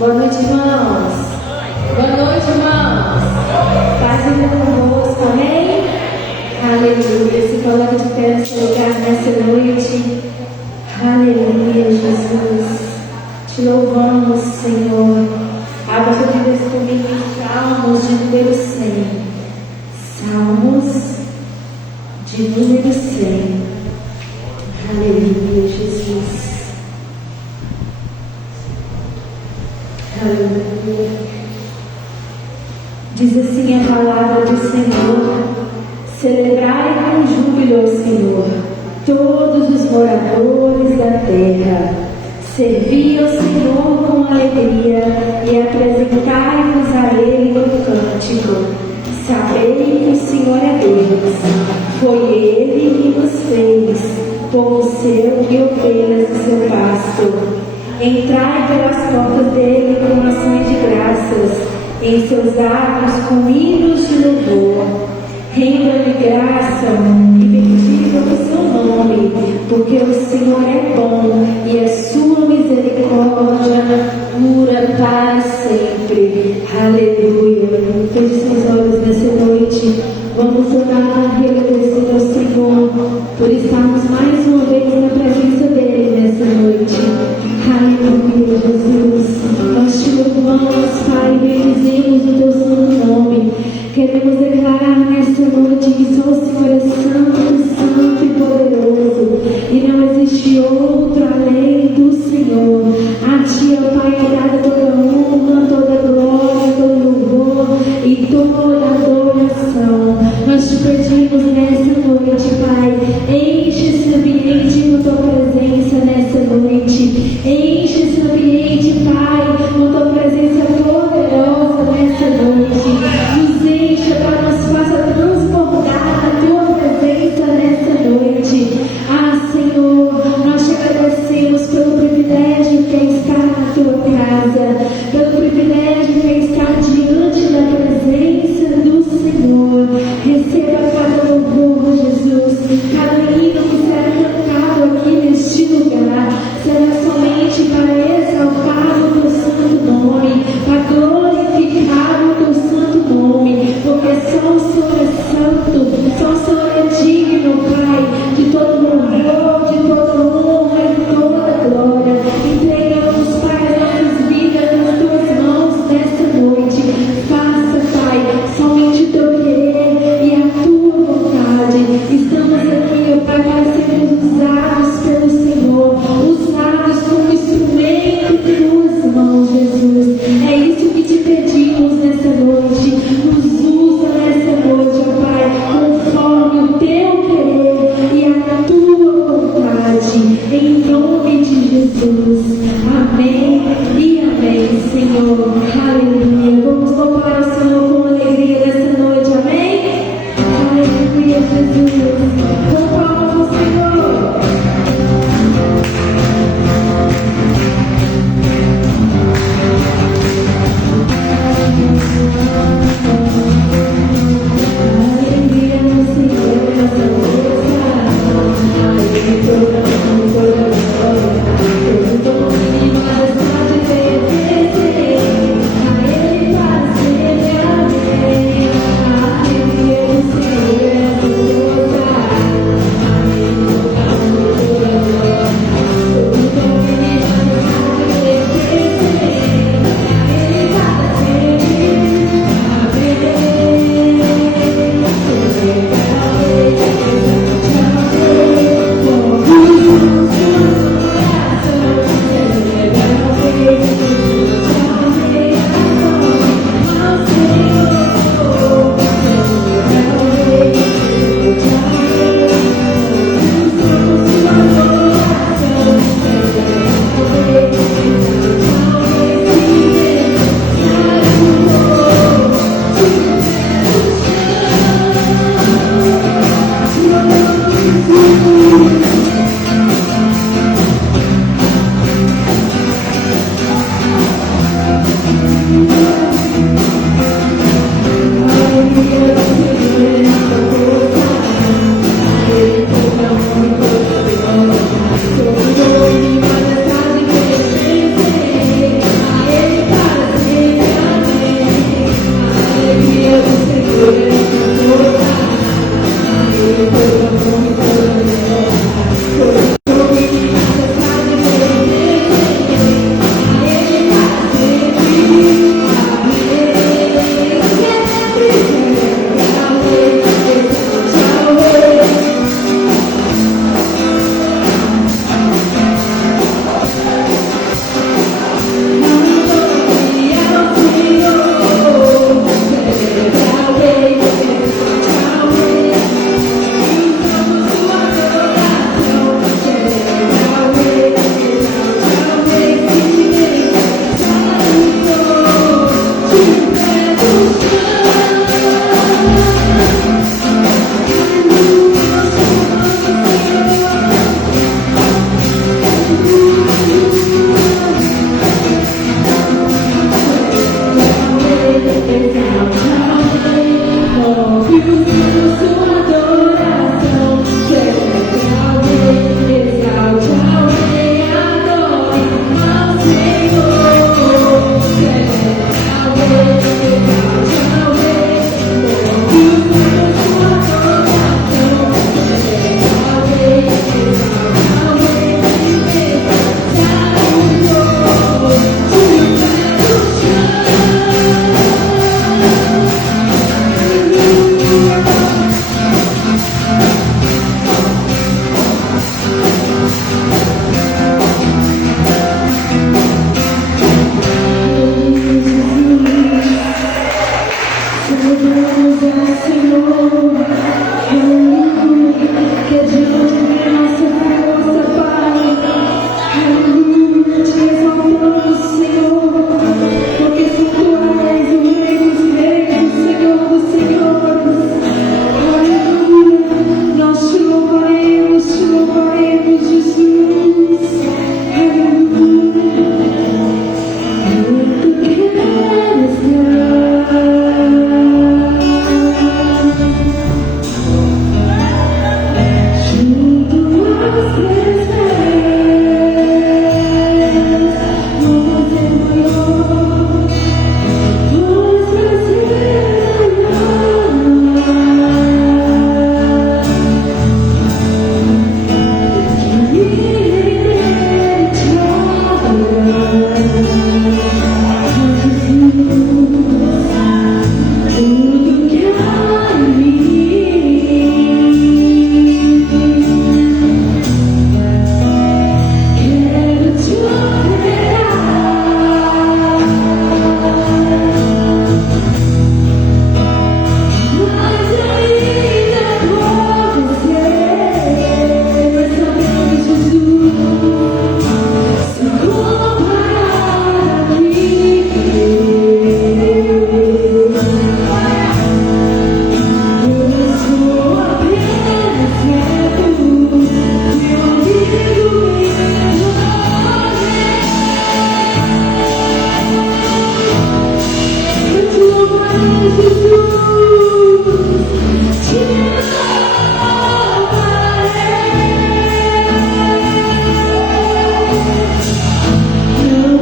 Boa noite, irmãos. Boa noite, irmãos. Paz e bem convosco, amém? Aleluia. Se coloca de pé no seu lugar nessa noite. Aleluia, Jesus. Te louvamos, Senhor. Abra sua Bíblia comigo em Salmos de número 100. Salmos de número 100. Aleluia, Jesus. Aleluia. Diz assim a palavra do Senhor: celebrai com júbilo ao Senhor, todos os moradores da terra. Servi ao Senhor com alegria e apresentai-vos a Ele no cântico. Sabei que o Senhor é Deus. Foi Ele que nos fez, povo seu e ovelhas do seu pasto. Entrai pelas portas dele com ações de graças, em seus atos com hinos de louvor. Renda-lhe graça e bendiga o seu nome, porque o Senhor é bom e a sua misericórdia dura para sempre. Aleluia. Feche seus olhos nessa noite. Vamos orar e agradecer ao Senhor por estarmos mais uma vez na presença dele nessa noite. Aleluia, Jesus. Nós te louvamos, Pai, bendizemos o teu santo nome. Queremos declarar nessa noite que só o Senhor é santo, santo e poderoso, e não existe outro além do Senhor. A ti, ó Pai, é dada toda honra, toda glória, todo louvor e toda adoração. Nós te pedimos nessa noite, Pai, enche esse ambiente com tua presença nessa noite. Enche esse ambiente, Pai, com tua presença poderosa nessa noite. Nos encha, Pai, nos faça transbordar a tua presença nessa noite. Ah, Senhor, nós te agradecemos pelo privilégio que é estar na tua casa, pelo privilégio que é estar diante da presença do Senhor. Receba cada louvor, Jesus, cada hino que será cantado aqui neste lugar será somente para exaltar o teu santo nome, para glorificar o teu santo nome, porque só o Senhor é santo, só o Senhor é digno, Pai, de todo louvor, de toda honra e de toda glória. Entregamos, Pai, as nossas vidas nas tuas mãos nessa noite. Faça, Pai, somente o teu querer e a tua vontade. Estamos aqui, ó Pai, para sermos usados pelo Senhor, usados como instrumento de tuas mãos, Jesus. É isso que te pedimos nessa noite. Nos usa nessa noite, ó Pai, conforme o teu querer e a tua vontade. Em nome de Jesus. Amém e amém, Senhor. Aleluia. Vamos louvar o Senhor com alegria nessa noite. Amém? Aleluia, Jesus. Louvamos o Senhor. Alegria no Senhor, nossa força. Alegria toda glória. Todo domínio, majestade, pertencer a Ele.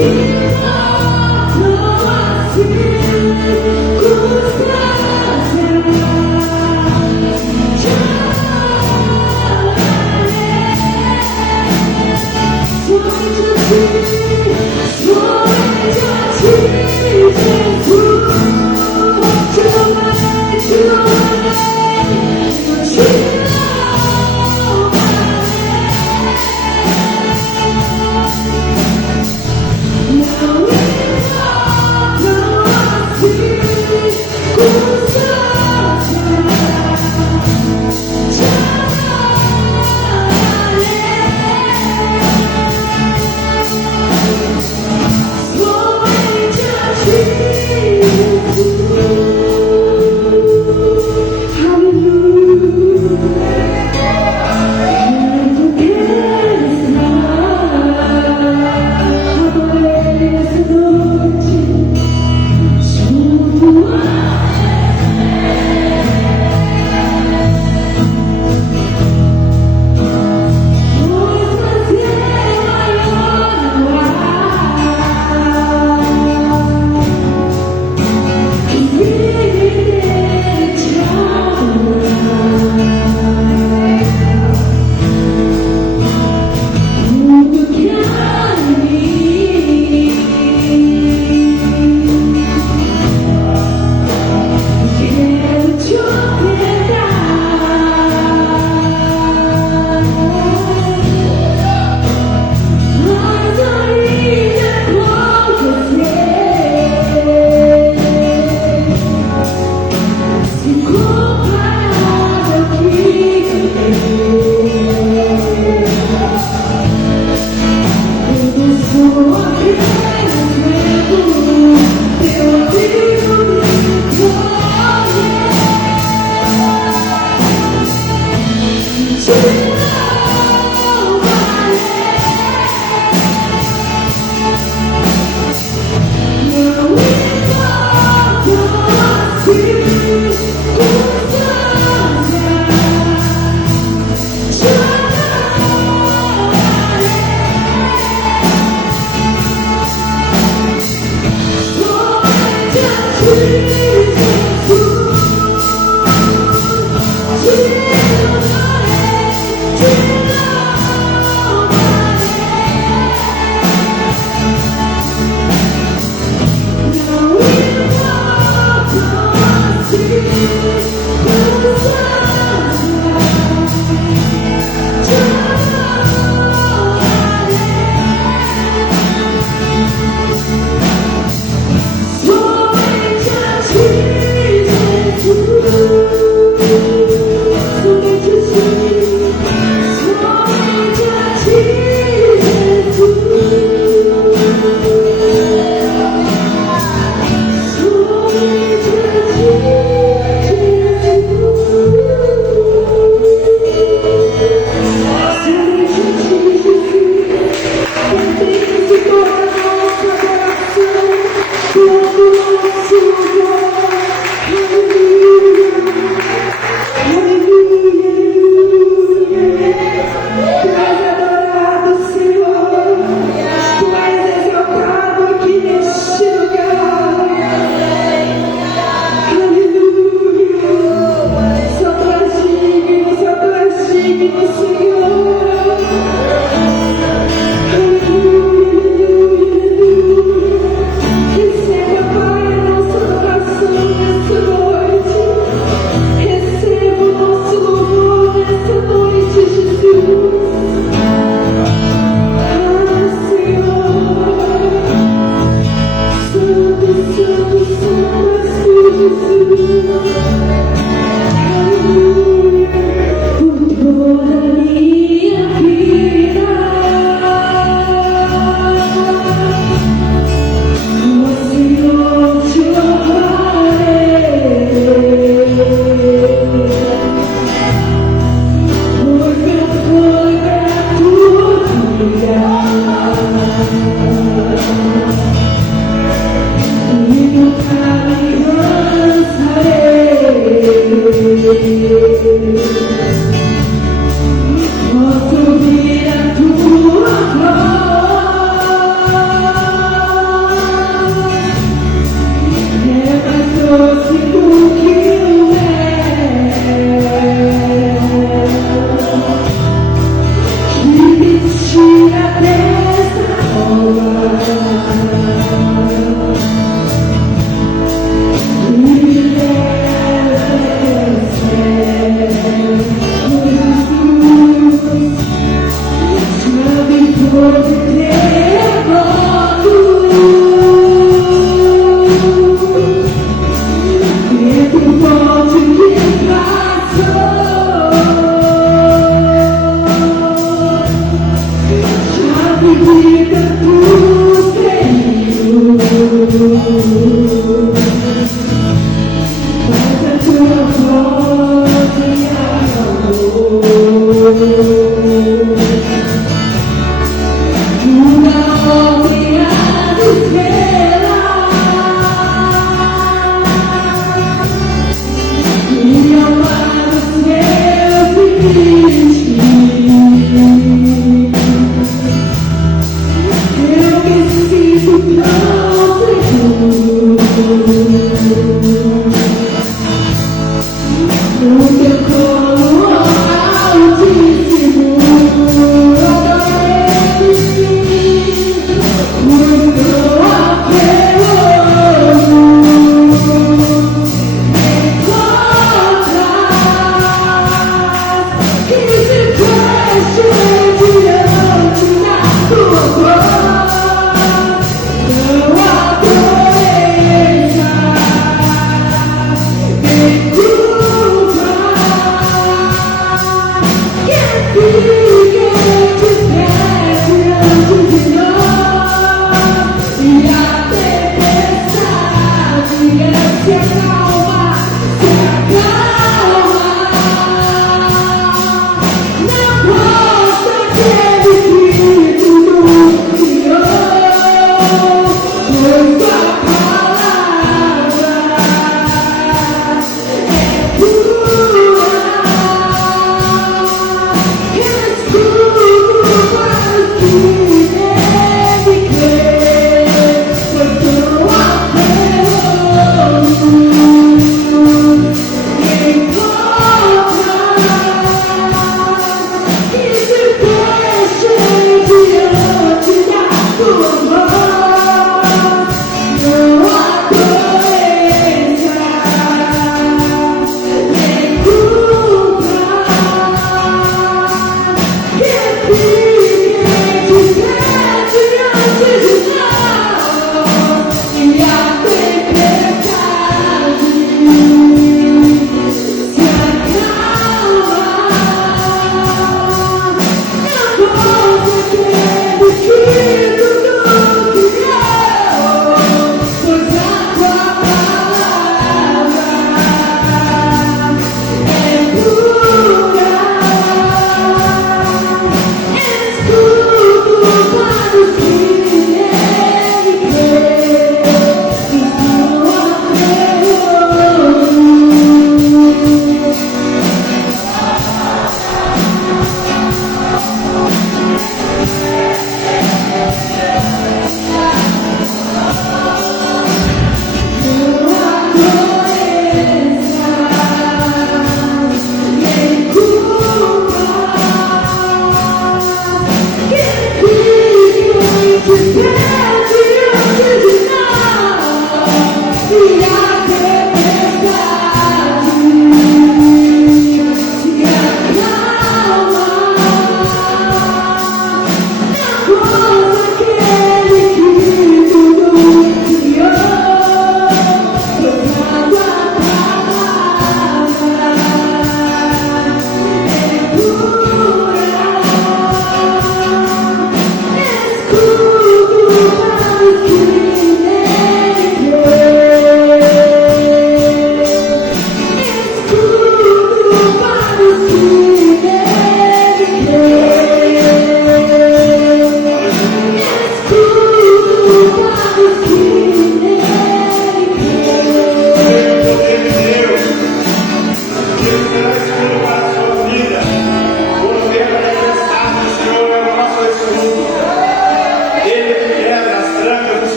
Yeah.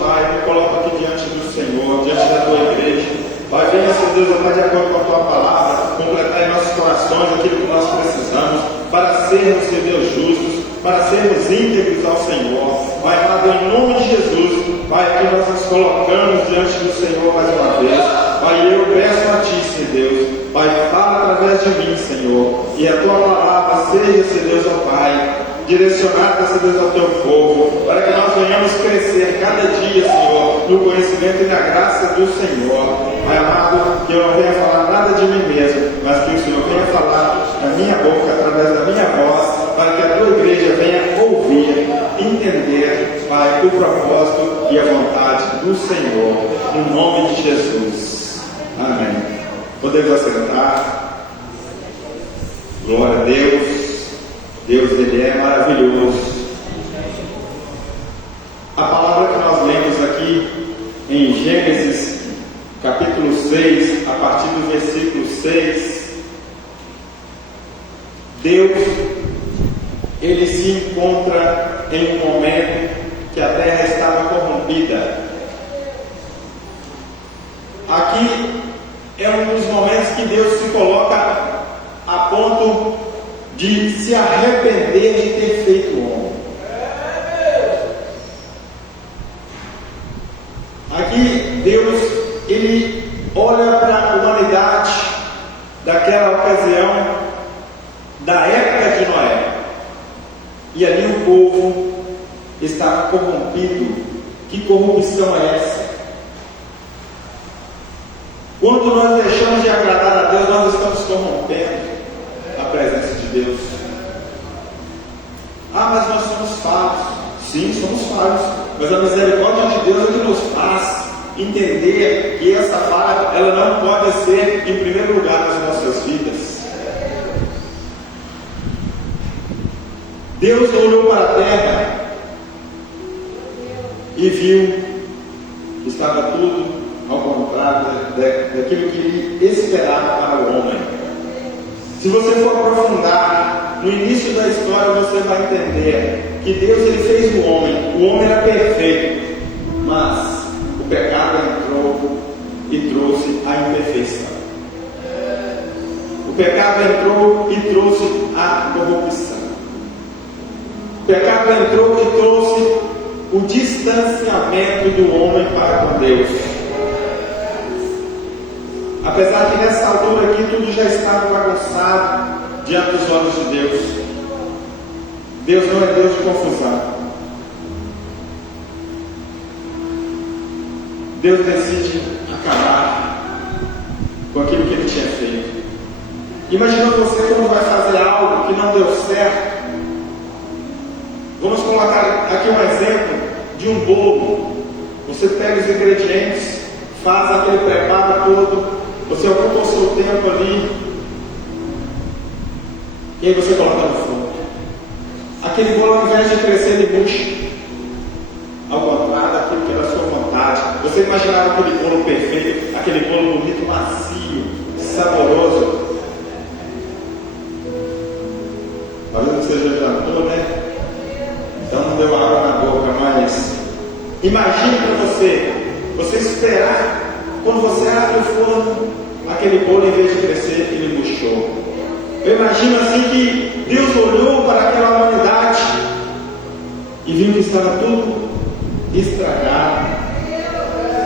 Pai, me coloco aqui diante do Senhor, diante da tua igreja. Deus, ó Pai, de acordo com a Tua palavra, completar em nossos corações aquilo que nós precisamos, para sermos, Senhor Deus, justos, para sermos íntegros ao Senhor. Pai amado, em nome de Jesus, Pai, aqui nós nos colocamos diante do Senhor mais uma vez. Pai, eu peço a Ti, Senhor Deus, Pai, fala através de mim, Senhor, e a Tua palavra seja, Senhor Deus, ó Pai, direcionada, Senhor Deus, ao Teu povo, para que nós venhamos crescer cada dia, Senhor, no conhecimento e na graça do Senhor. Pai amado, que eu não venha falar nada de mim mesmo, mas que o Senhor venha falar na minha boca, através da minha voz, para que a Tua igreja venha ouvir, entender, Pai, o propósito e a vontade do Senhor, no nome de Jesus. Amém. Podemos assentar. Glória a Deus. Deus, Ele é maravilhoso. A palavra que nós lemos aqui em Gênesis, capítulo 6, a partir do versículo 6, Deus, Ele se encontra em um momento que a terra estava corrompida. Aqui é um dos momentos que Deus se coloca a ponto de se arrepender de ter feito o homem. Aqui Deus, Ele olha para a humanidade daquela ocasião, da época de Noé, e ali o povo estava corrompido. Que corrupção é essa? Quando nós deixamos de agradar a Deus, nós estamos corrompendo a presença de Deus. Ah, mas nós somos falhos. Sim, somos falhos, mas a misericórdia de Deus é que nos faz entender que essa falha, ela não pode ser em primeiro lugar nas nossas vidas. Deus olhou para a terra e viu que estava tudo ao contrário daquilo que Ele esperava para o homem. Se você for aprofundar no início da história, você vai entender que Deus, Ele fez o homem era perfeito, mas o pecado entrou e trouxe a imperfeição. O pecado entrou e trouxe a corrupção. O pecado entrou e trouxe o distanciamento do homem para com Deus. Apesar que nessa altura aqui tudo já estava bagunçado diante dos olhos de Deus. Deus não é Deus de confusão. Deus decide acabar com aquilo que Ele tinha feito. Imagina você quando vai fazer algo que não deu certo. Vamos colocar aqui um exemplo de um bolo. Você pega os ingredientes, faz aquele preparo todo, você ocupa o seu tempo ali, e aí você coloca no fogo. Aquele bolo, ao invés de crescer, ele murcha. Ao contrário daquilo que era a sua vontade. Você imaginava aquele bolo perfeito, aquele bolo bonito, macio, saboroso. Talvez você já jantou, né? Então não deu água na boca, mas imagine para você esperar, quando você abre o forno, aquele bolo, em vez de crescer, ele murchou. Eu imagino assim que Deus olhou para aquela humanidade e viu que estava tudo estragado,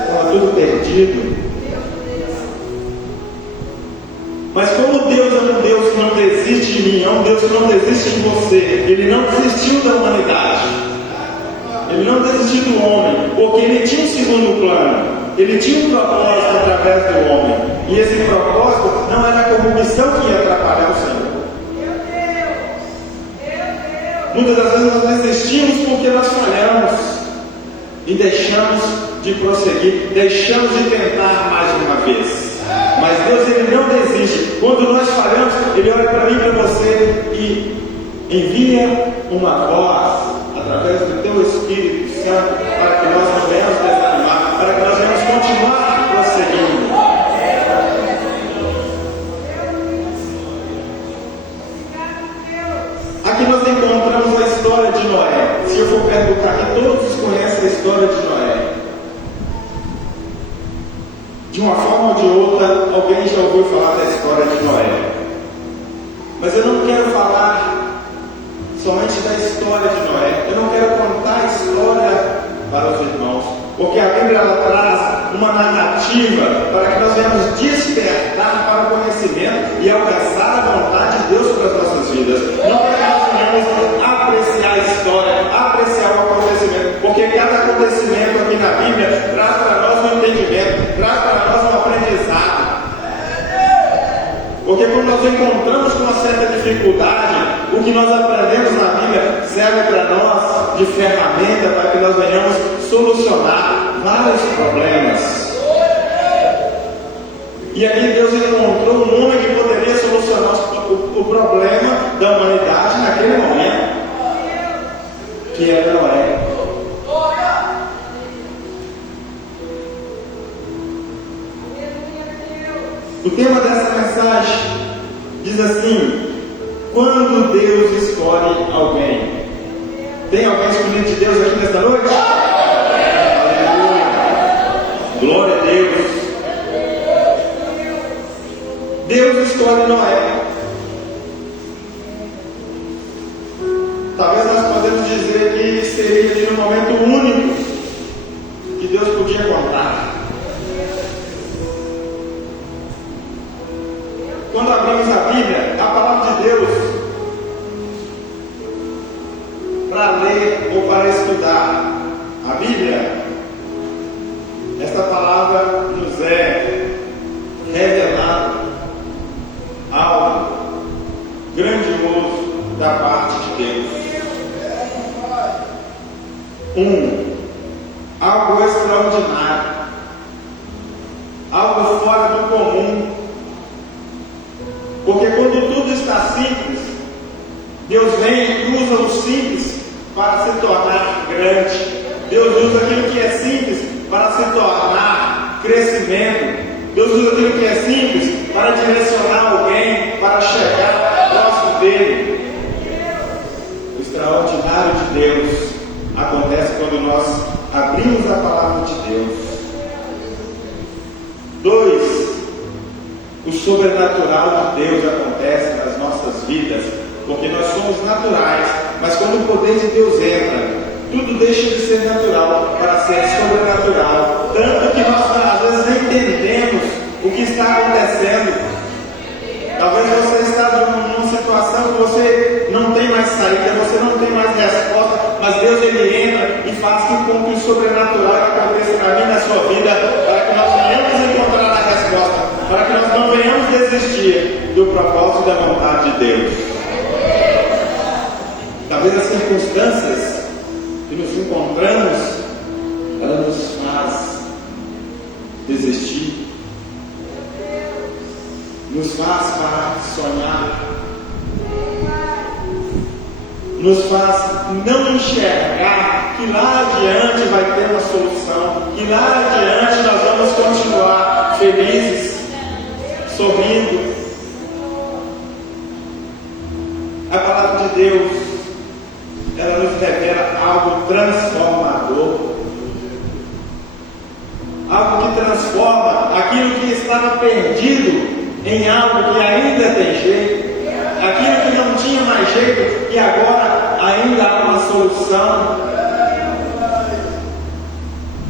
estava tudo perdido. Mas como Deus é um Deus que não desiste de mim, é um Deus que não desiste de você, Ele não desistiu da humanidade, Ele não desistiu do homem, porque Ele tinha um segundo plano, Ele tinha um propósito através do homem, e esse propósito não era a corrupção que ia atrapalhar o Senhor. Muitas das vezes nós desistimos porque nós falhamos e deixamos de prosseguir, deixamos de tentar mais uma vez. Mas Deus, Ele não desiste. Quando nós falhamos, Ele olha para mim e para você e envia uma voz através do Teu Espírito Santo para que nós não venhamos desanimar, para que nós venhamos continuar prosseguindo. Aqui nós encontramos a história de Noé. Se eu for perguntar que todos conhecem a história de Noé, de uma forma forma ou de outra, alguém já ouviu falar da história de Noé. Mas eu não quero falar somente da história de Noé. Eu não quero contar a história para os irmãos, porque a Bíblia ela traz uma narrativa para que nós venhamos despertar para o conhecimento e alcançar a vontade de Deus para as nossas vidas. Não para que nós venhamos apreciar a história, apreciar o acontecimento, porque cada acontecimento aqui na Bíblia traz para nós um entendimento, traz para nós um aprendizado. Porque quando nós encontramos com uma certa dificuldade, o que nós aprendemos na Bíblia serve para nós de ferramenta para que nós venhamos solucionar vários problemas. E aqui Deus encontrou um homem que poderia solucionar o problema da humanidade naquele momento, que era Noé. O tema dessa mensagem diz assim: quando Deus escolhe alguém. Tem alguém escolhido de Deus aqui nesta noite? Aleluia! Glória a Deus! Deus escolhe Noé. Talvez nós podemos dizer que seria um momento único que Deus podia contar. Quando abrimos a Bíblia, a palavra de Deus, para ler ou para estudar a Bíblia, esta palavra nos é revelada algo grandioso da parte de Deus. Algo extraordinário, algo fora do comum. Porque quando tudo está simples, Deus vem e usa o simples para se tornar grande. Deus usa aquilo que é simples para se tornar crescimento. Deus usa aquilo que é simples para direcionar alguém, para chegar próximo dele. O extraordinário de Deus acontece quando nós abrimos a palavra de Deus. 2. O sobrenatural de Deus acontece nas nossas vidas, porque nós somos naturais, mas quando o poder de Deus entra, tudo deixa de ser natural para ser sobrenatural. Tanto que nós às vezes nem entendemos o que está acontecendo. Talvez você está numa situação que você não tem mais saída, você não tem mais resposta, mas Deus ele entra e faz com que o sobrenatural aconteça na minha e na sua vida, para que nós venhamos encontrar a resposta, para que nós não venhamos desistir do propósito e da vontade de Deus. Talvez as circunstâncias que nos encontramos, ela nos faz desistir, nos faz parar de sonhar, nos faz não enxergar que lá adiante vai ter uma solução, que lá adiante nós vamos continuar felizes, sorrindo. A palavra de Deus, ela nos revela algo transformador, algo que transforma aquilo que estava perdido em algo que ainda tem jeito, aquilo que não tinha mais jeito e agora ainda há uma solução,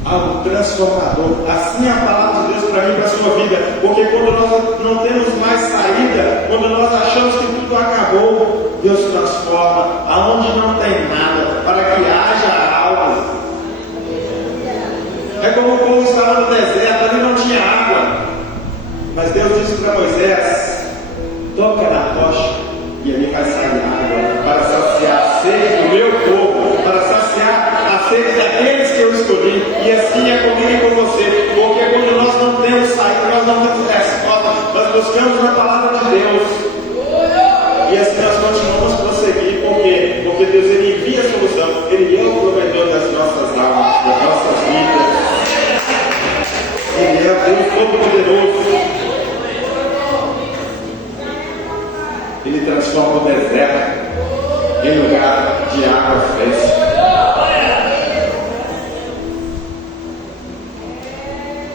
algo transformador. Assim é a palavra de Deus para mim e para a sua vida, porque quando nós não temos mais saída, quando nós achamos que tudo acabou, Deus transforma aonde não tem nada, para que haja algo. É como o povo estava no deserto, ali não tinha água, mas Deus disse para Moisés: toca na rocha e ali vai sair água, para saciar a sede do meu povo, para saciar a sede daqueles que eu escolhi. E assim é comigo e com você, porque quando nós não temos saída, nós não temos resposta, nós buscamos na palavra de Deus, e assim nós continuamos a prosseguir. Por quê? Porque Deus ele envia a solução, ele é o provedor das nossas almas, das nossas vidas. Ele é o Deus Todo-Poderoso. Ele transforma o deserto em lugar de água fresca.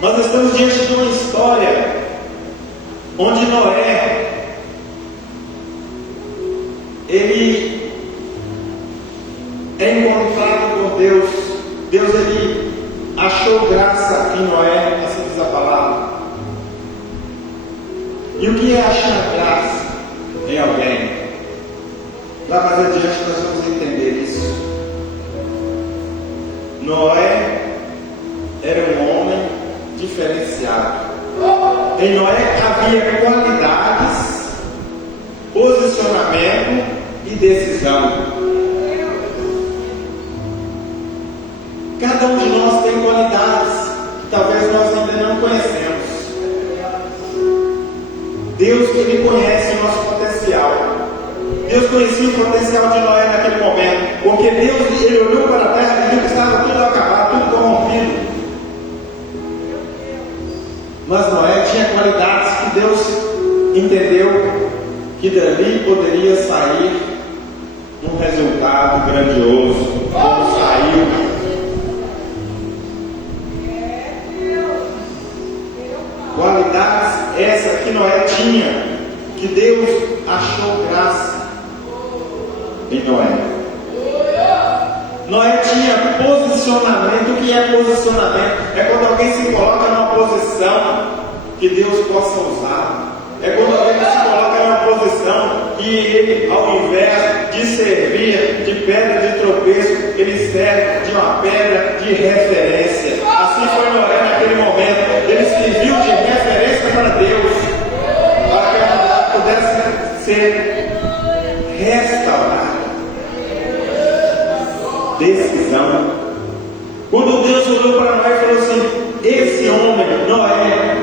Nós estamos diante de uma história história onde Noé, ele é encontrado por Deus. Deus, ele achou graça em Noé, assim diz a palavra. E o que é achar graça em alguém? Lá mais adiante nós vamos entender isso. Noé era um homem diferenciado. Em Noé havia qualidades, posicionamento e decisão. Cada um de nós tem qualidades que talvez nós ainda não conhecemos. Deus, ele conhece o nosso potencial. Deus conhecia o potencial de Noé naquele momento, porque Deus, ele olhou para a terra e viu que estava tudo acabado, tudo corrompido. Mas Noé tinha qualidades que Deus entendeu que dali poderia sair um resultado grandioso, como saiu. Qualidades essa que Noé tinha, que Deus achou graça em Noé. Noé tinha posicionamento. O que é posicionamento? É quando alguém se coloca numa posição que Deus possa usar. É quando alguém se coloca numa posição que ele, ao invés de servir de pedra de tropeço, ele serve de uma pedra de referência. Assim foi Noé naquele momento. Ele serviu de referência para Deus, para que a humanidade pudesse ser restaurada. Decisão. Quando Deus olhou para Noé e falou assim: esse homem, Noé,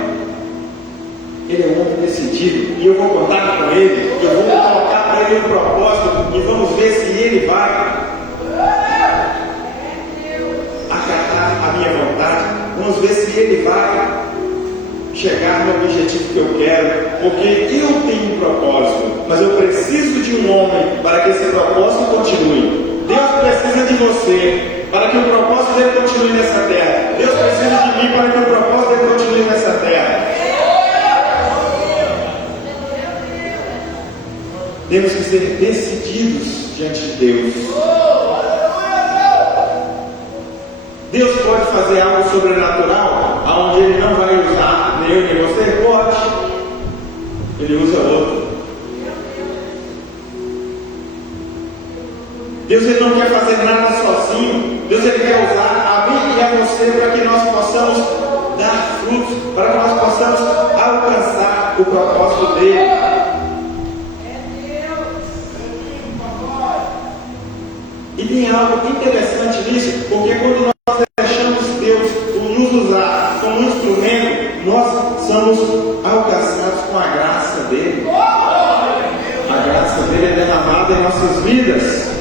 ele é um homem decidido, e eu vou contar com ele, eu vou colocar para ele um propósito, e vamos ver se ele vai acatar a minha vontade, vamos ver se ele vai chegar no objetivo que eu quero, porque eu tenho um propósito, mas eu preciso de um homem para que esse propósito continue. Deus precisa de você para que o propósito dele continue nessa terra. Deus precisa de mim para que o propósito dele continue nessa terra. Temos que ser decididos diante de Deus. Deus pode fazer algo sobrenatural, aonde Ele não vai usar nem eu nem você? Pode. Ele usa outro. Deus, ele não quer fazer nada sozinho. Deus, ele quer usar a mim e a você para que nós possamos dar frutos, para que nós possamos alcançar o propósito dele. E tem algo interessante nisso, porque quando nós deixamos Deus nos usar como instrumento, nós somos alcançados com a graça dele. A graça dele é derramada em nossas vidas.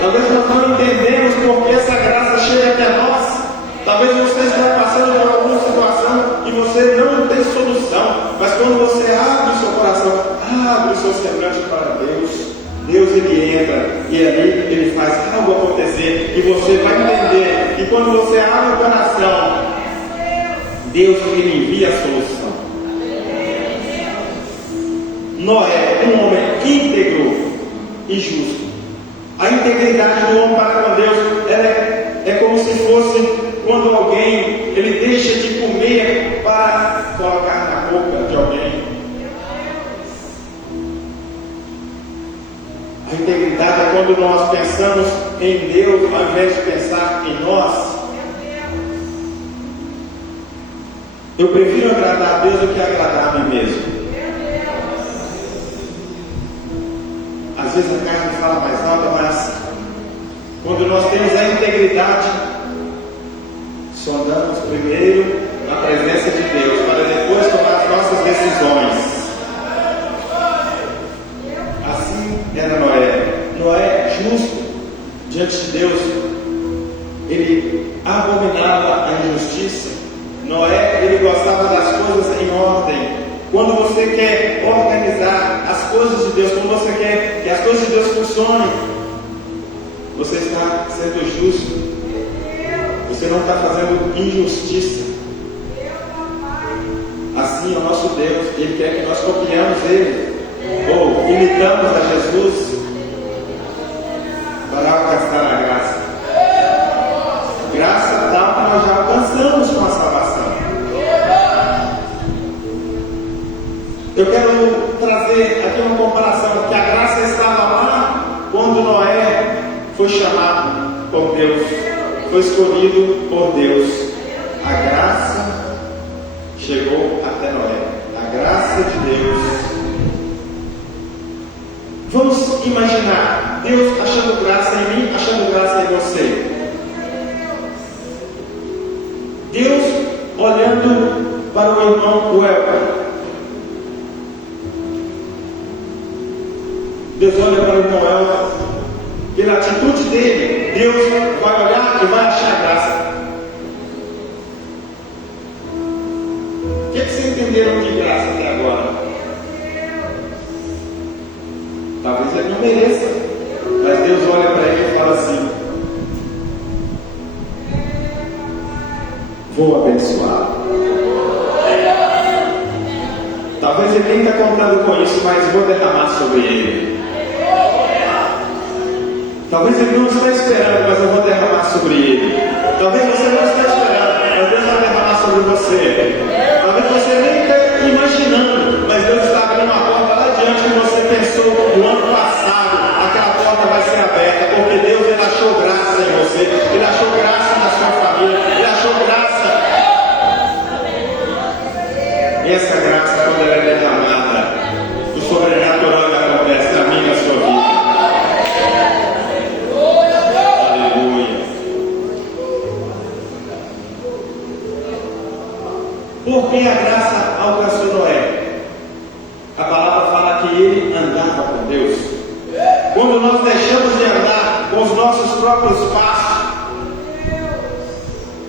Talvez nós não entendemos porque essa graça chega até nós. Talvez você esteja passando por alguma situação e você não tem solução. Mas quando você abre o seu coração, abre o seu semblante para Deus, Deus, ele entra e ali ele faz algo acontecer. E você vai entender que quando você abre o coração, Deus, ele envia a solução. Noé, um homem íntegro e justo. A integridade do homem para com Deus, ela é como se fosse quando alguém, ele deixa de comer para colocar na boca de alguém. A integridade é quando nós pensamos em Deus ao invés de pensar em nós. Eu prefiro agradar a Deus do que agradar a mim mesmo. Às vezes a carne fala mais alta, mas quando nós temos a integridade, sondamos primeiro na presença de Deus, para depois tomar as nossas decisões. Assim era Noé. Noé, justo diante de Deus, ele abominava a injustiça. Noé, ele gostava das coisas em ordem. Quando você quer organizar as coisas de Deus, quando você quer que as coisas de Deus funcionem, você está sendo justo. Você não está fazendo injustiça. As Assim é o nosso Deus, Ele quer que nós copiemos Ele, ou imitamos a Jesus para alcançar a graça. Graça tal que nós já alcançamos com a salvação. Eu quero trazer aqui uma comparação, que a graça estava lá quando Noé foi chamado por Deus, foi escolhido por Deus. A graça chegou até Noé, a graça de Deus. Vamos imaginar Deus achando graça em mim, achando graça em você. Deus olhando para o irmão do Elton. Deus olha para o irmão Elton. Pela atitude dele, Deus vai olhar e vai achar graça. O que vocês entenderam de graça até agora? Talvez ele não mereça, mas Deus olha para ele e fala assim: vou abençoar. Talvez ele nem está contando com isso, mas vou derramar sobre ele. Talvez ele não está esperando, mas eu vou derramar sobre ele. Talvez você não está esperando, mas Deus vai derramar sobre você. Talvez você nem está imaginando, mas Deus está abrindo uma porta lá diante que você pensou no ano passado. Aquela porta vai ser aberta, porque Deus ele achou graça em você, Ele achou graça na sua família, Ele achou graça. E essa graça, quando ela é derramada, o sobrenatural acontece na minha e na sua vida. Por que a graça alcançou Noé? A palavra fala que ele andava com Deus. Quando nós deixamos de andar com os nossos próprios passos,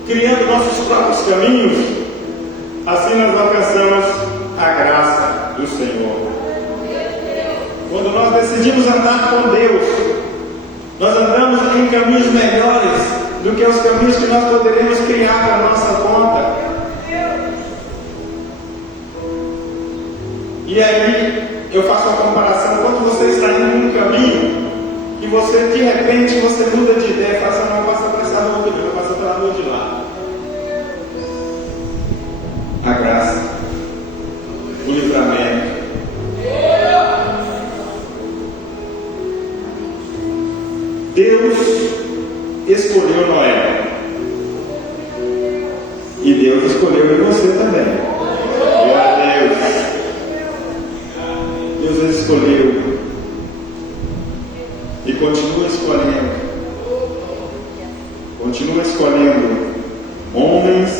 criando nossos próprios caminhos, assim nós alcançamos a graça do Senhor. Quando nós decidimos andar com Deus, nós andamos em caminhos melhores do que os caminhos que nós poderíamos criar para a nossa conta. E aí, eu faço uma comparação. Quando você está indo num caminho e você, de repente, você muda de ideia e fala assim: não, passa por essa rua aqui, não passa pela rua de lá. A graça, o livramento. Deus escolheu Noé. E Deus escolheu em você também. Glória a Deus. Deus escolheu e continua escolhendo homens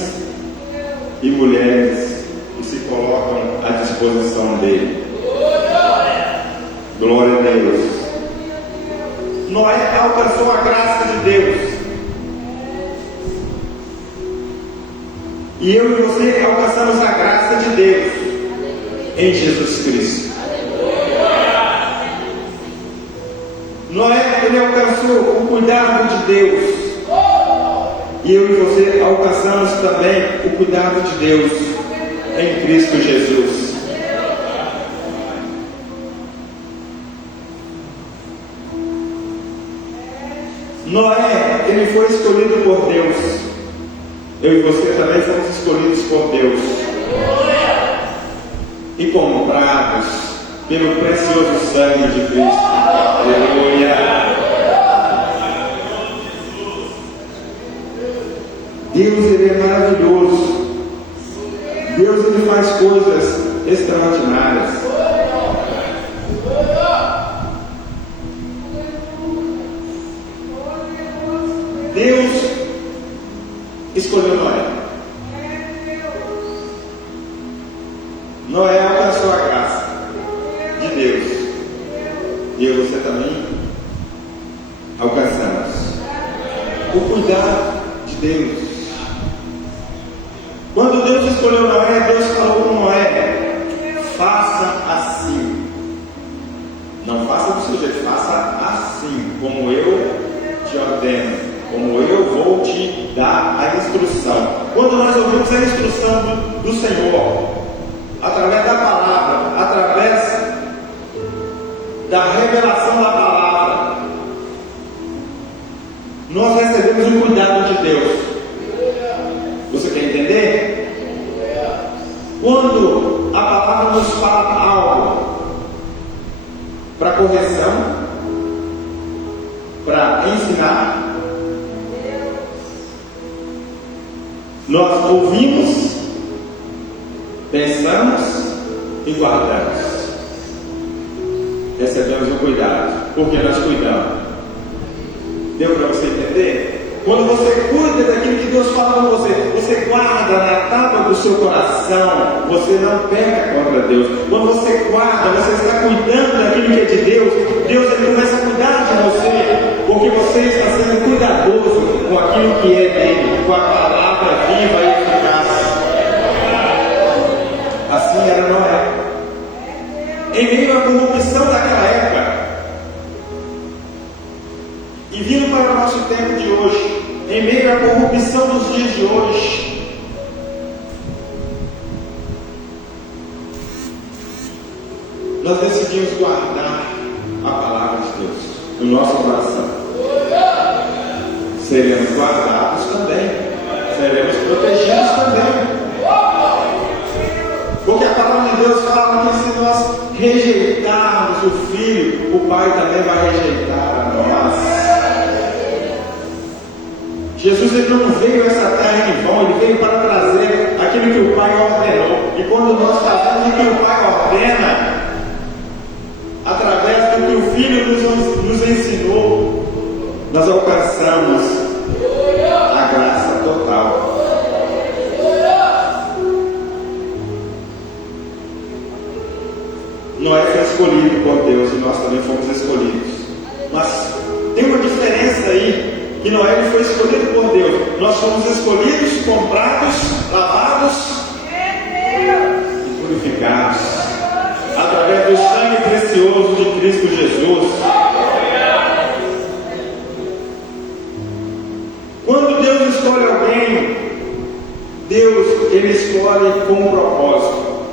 e mulheres que se colocam à disposição dele. Glória a Deus. Noé alcançou a graça de Deus, e eu e você alcançamos a graça de Deus em Jesus Cristo. Noé, ele alcançou o cuidado de Deus, e eu e você alcançamos também o cuidado de Deus em Cristo Jesus. Noé, ele foi escolhido por Deus. Eu e você também fomos escolhidos por Deus e comprados pelo precioso sangue de Cristo. Aleluia. Deus, ele é maravilhoso. Deus, ele faz coisas extraordinárias. Deus escolheu Noé. Noé alcançou a graça de Deus. E eu e você também alcançamos o cuidado de Deus. Quando Deus escolheu Noé, Deus falou com Noé: faça assim. Não faça do seu jeito, faça assim, como eu te ordeno, como eu vou te dar a instrução. Quando nós ouvimos a instrução do Senhor, revelação da palavra. Nós recebemos o cuidado de Deus. Você quer entender? Quando a palavra nos fala algo para correção, para ensinar, nós ouvimos, pensamos e guardamos. Recebemos o cuidado, porque nós cuidamos. Deu para você entender? Quando você cuida daquilo que Deus fala com você, você guarda na tábua do seu coração, você não peca contra Deus. Quando você guarda, você está cuidando daquilo que é de Deus, Deus ele começa a cuidar de você, porque você está sendo cuidadoso com aquilo que é dele, com a palavra viva e eficaz. Assim era Noé. Em meio à corrupção daquela época, e vindo para o nosso tempo de hoje, em meio à corrupção dos dias de hoje, nós decidimos guardar a palavra de Deus no nosso coração. Seremos guardados também, seremos protegidos também. Porque a palavra de Deus fala que se nós rejeitarmos o Filho, o Pai também vai rejeitar a nós. Jesus ele não veio a essa terra em vão, ele veio para trazer aquilo que o Pai ordenou. E quando nós fazemos o que o Pai ordena, através do que o Filho nos ensinou, nós alcançamos a graça total. Noé foi escolhido por Deus e nós também fomos escolhidos. Mas tem uma diferença aí. Que Noé ele foi escolhido por Deus. Nós fomos escolhidos, comprados, lavados e purificados através do sangue precioso de Cristo Jesus. Quando Deus escolhe alguém, Deus ele escolhe com um propósito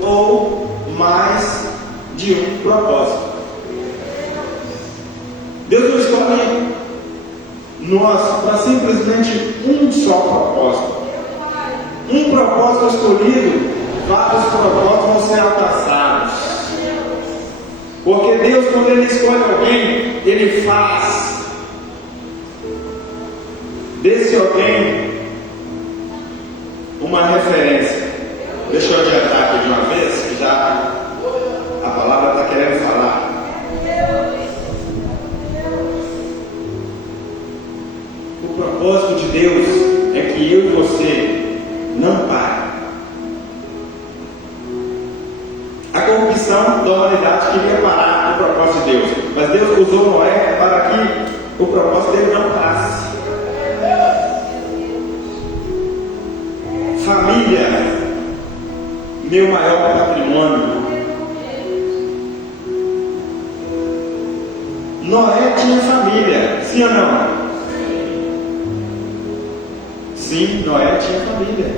ou mais de um propósito. Deus não escolhe nós para simplesmente um só propósito. Um propósito escolhido, vários propósitos vão ser alcançados. Porque Deus, quando Ele escolhe alguém, Ele faz desse alguém uma referência. Deixa eu adiantar aqui de uma vez, que já a palavra está querendo falar. O propósito de Deus é que eu e você não parem. A corrupção da humanidade queria parar o propósito de Deus, mas Deus usou Noé para que o propósito dele não parasse. Família, meu maior patrimônio. Noé tinha família, sim ou não? Sim, Noé tinha família.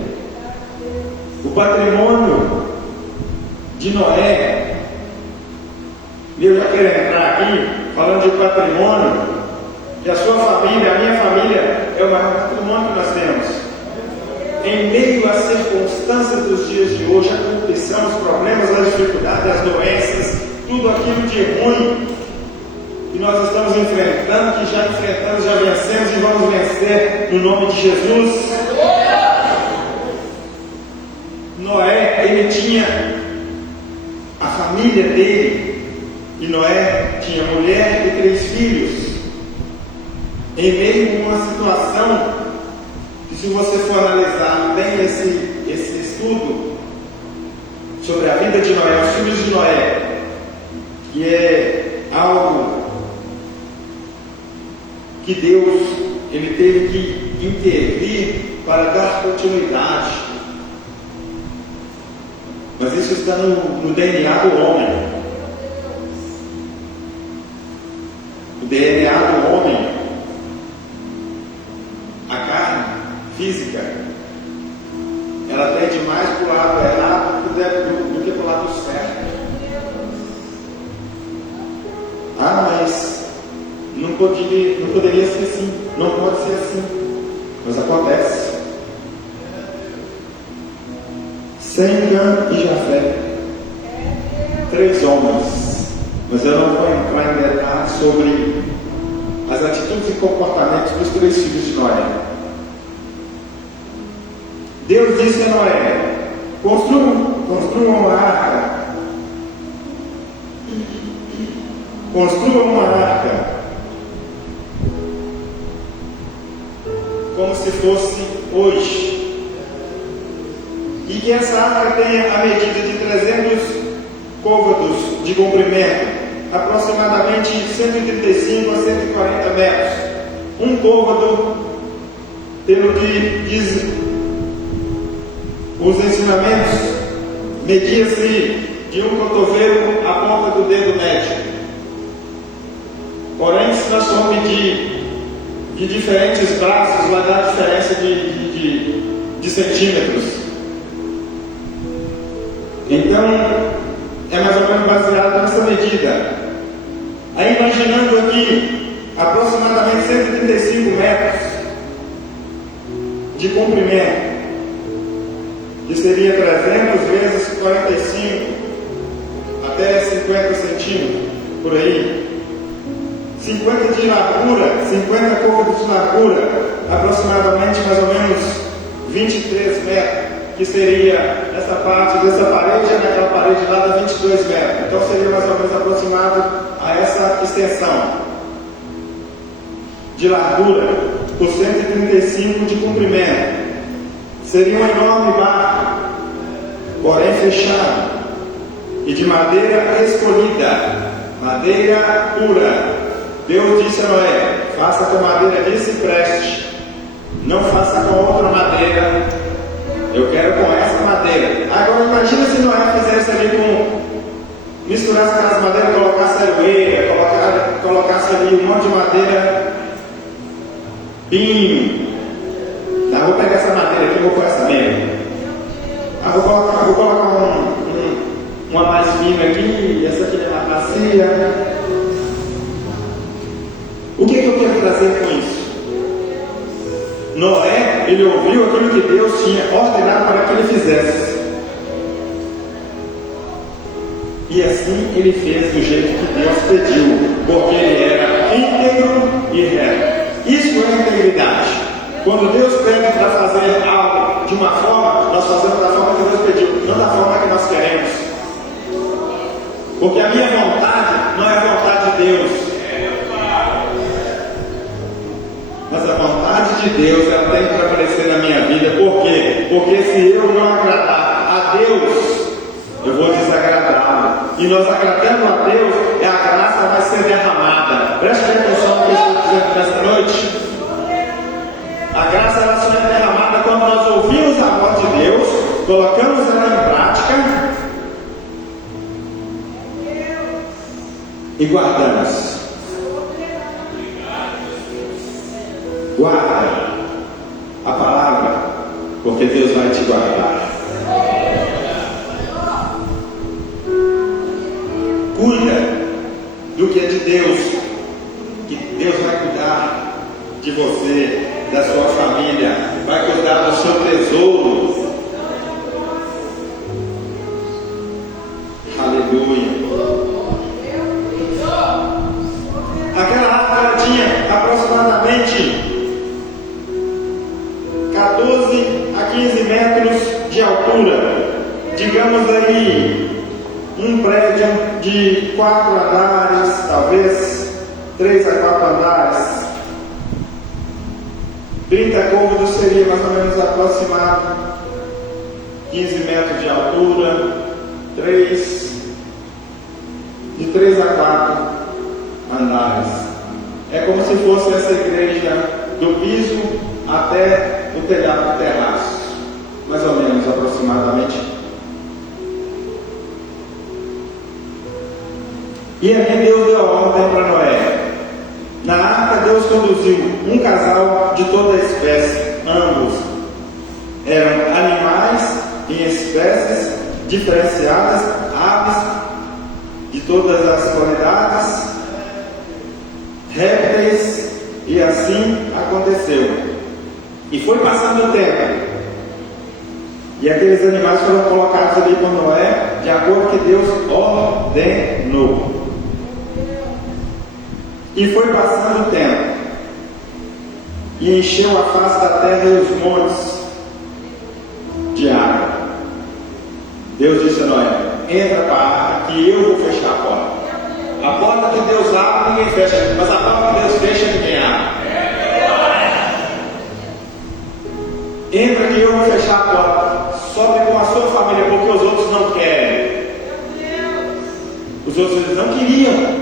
O patrimônio de Noé, e eu já quero entrar aqui falando de patrimônio, que a sua família, a minha família, é o maior patrimônio que nós temos. Em meio às circunstâncias dos dias de hoje, a corrupção, os problemas, as dificuldades, as doenças, tudo aquilo de ruim que nós estamos enfrentando, que já enfrentamos, já vencemos e vamos vencer no nome de Jesus. Noé, ele tinha a família dele, e Noé tinha mulher e 3 filhos. Em meio a uma situação que, se você for analisar bem esse estudo sobre a vida de Noé, os filhos de Noé, que é algo que Deus ele teve que intervir para dar continuidade. Mas isso está no DNA do homem. O DNA do homem, a carne física, ela tende mais para o lado errado do que para o lado certo. poderia ser assim, não pode ser assim, mas acontece. Sem, Cã e Jafé, 3 homens, mas eu não vou entrar em detalhes sobre as atitudes e comportamentos dos 3 filhos de Noé. Deus disse a Noé: construam uma arca. Construam uma arca, como se fosse hoje, e que essa arca tenha a medida de 300 côvados de comprimento, aproximadamente 135 a 140 metros. Um côvado, pelo que diz os ensinamentos, media-se de um cotovelo à ponta do dedo médio. Porém, se nós formos medir de diferentes braços, vai dar diferença de centímetros. Então, é mais ou menos baseado nessa medida. Aí, imaginando aqui aproximadamente 135 metros de comprimento, que seria 300 vezes 45, até 50 centímetros, por aí. 50 de largura, 50 côvados de largura, aproximadamente mais ou menos 23 metros, que seria essa parte dessa parede, naquela parede lá dá 22 metros. Então seria mais ou menos aproximado a essa extensão de largura por 135 de comprimento. Seria um enorme barco, porém fechado, e de madeira escolhida, madeira pura. Deus disse a Noé: faça com madeira de cipreste, não faça com outra madeira, eu quero com essa madeira. Agora imagina se Noé fizesse ali misturasse aquelas madeiras, colocasse aroeira, colocasse ali um monte de madeira, pinho. Tá, vou pegar essa madeira aqui, vou pôr essa mesmo. Vou colocar uma mais fina aqui, essa aqui é mais macia. O que eu quero trazer com isso? Noé, ele ouviu aquilo que Deus tinha ordenado para que ele fizesse. E assim ele fez do jeito que Deus pediu, porque ele era íntegro e reto. Isso é integridade. Quando Deus pede para fazer algo de uma forma, nós fazemos da forma que Deus pediu, não da forma que nós queremos. Porque a minha vontade não é a vontade de Deus. Mas a vontade de Deus, ela tem que prevalecer na minha vida. Por quê? Porque se eu não agradar a Deus, eu vou desagradá-lo. E nós agradando a Deus, a graça vai ser derramada. Preste atenção no que eu estou dizendo nesta noite. A graça ela só é derramada quando nós ouvimos a voz de Deus, colocamos ela em prática e guardamos. Guarda a palavra, porque Deus vai te guardar. Cuida do que é de Deus, que Deus vai cuidar de você, da sua família, vai cuidar do seu tesouro. Aleluia. Aquela arca ela tinha aproximadamente 14 a 15 metros de altura. Digamos aí um prédio de 4 andares, talvez 3 a 4 andares. 30 côvados seria mais ou menos aproximado, 15 metros de altura, de 3 a 4 andares. É como se fosse essa igreja do piso até o telhado do terraço, mais ou menos aproximadamente. E aqui Deus deu a ordem para Noé. Na arca Deus conduziu um casal de toda a espécie, ambos eram animais em espécies diferenciadas, aves de todas as qualidades, répteis, e assim aconteceu. E foi passando o tempo, e aqueles animais foram colocados ali por Noé, de acordo com o que Deus ordenou. E foi passando o tempo, e encheu a face da terra e os montes de água. Deus disse a Noé: entra para a arca, que eu vou fechar a porta. A porta que Deus abre, ninguém fecha, mas a porta que Deus fecha, ninguém abre. Entra que eu vou fechar a porta. Sobe com a sua família, porque os outros não querem. Os outros eles não queriam.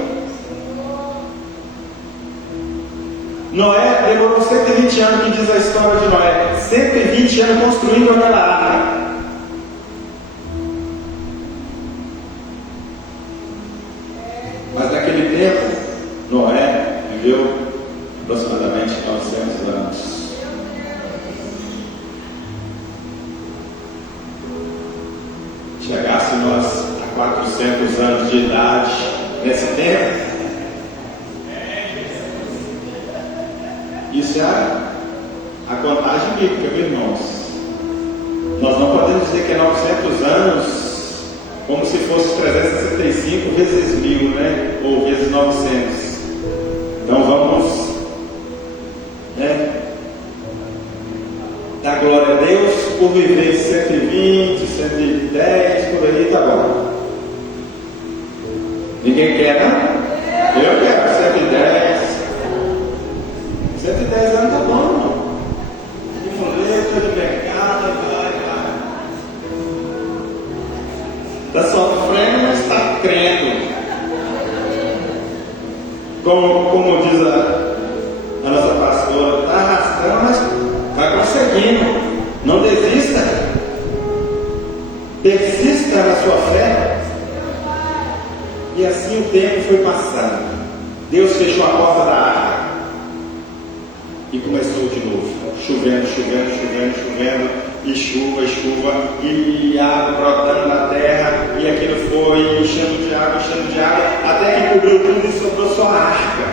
Noé demorou 120 anos, que diz a história de Noé, 120 anos construindo aquela arca. Mas naquele tempo, Noé viveu aproximadamente 900 anos. Chegasse nós a 400 anos de idade nesse tempo, isso é a contagem bíblica, meus irmãos. Nós não podemos dizer que é 900 anos como se fosse 365 vezes 1000, né? Ou vezes 900. Então vamos, né, dar glória a Deus por viver 120, 110, por aí, tá bom. Ninguém quer, não? Eu quero 110. 110 anos tá bom, irmão. De foleta, de mercado, vai. Está sofrendo, mas está crendo. Como diz a nossa pastora, está arrastando, mas vai conseguindo. Não desista. Persista na sua fé. E assim o tempo foi passando. Deus fechou a porta da arca e começou de novo, chovendo, e chuva, e água brotando na terra, e aquilo foi enchendo de água, até que cobriu tudo e sobrou só a arca.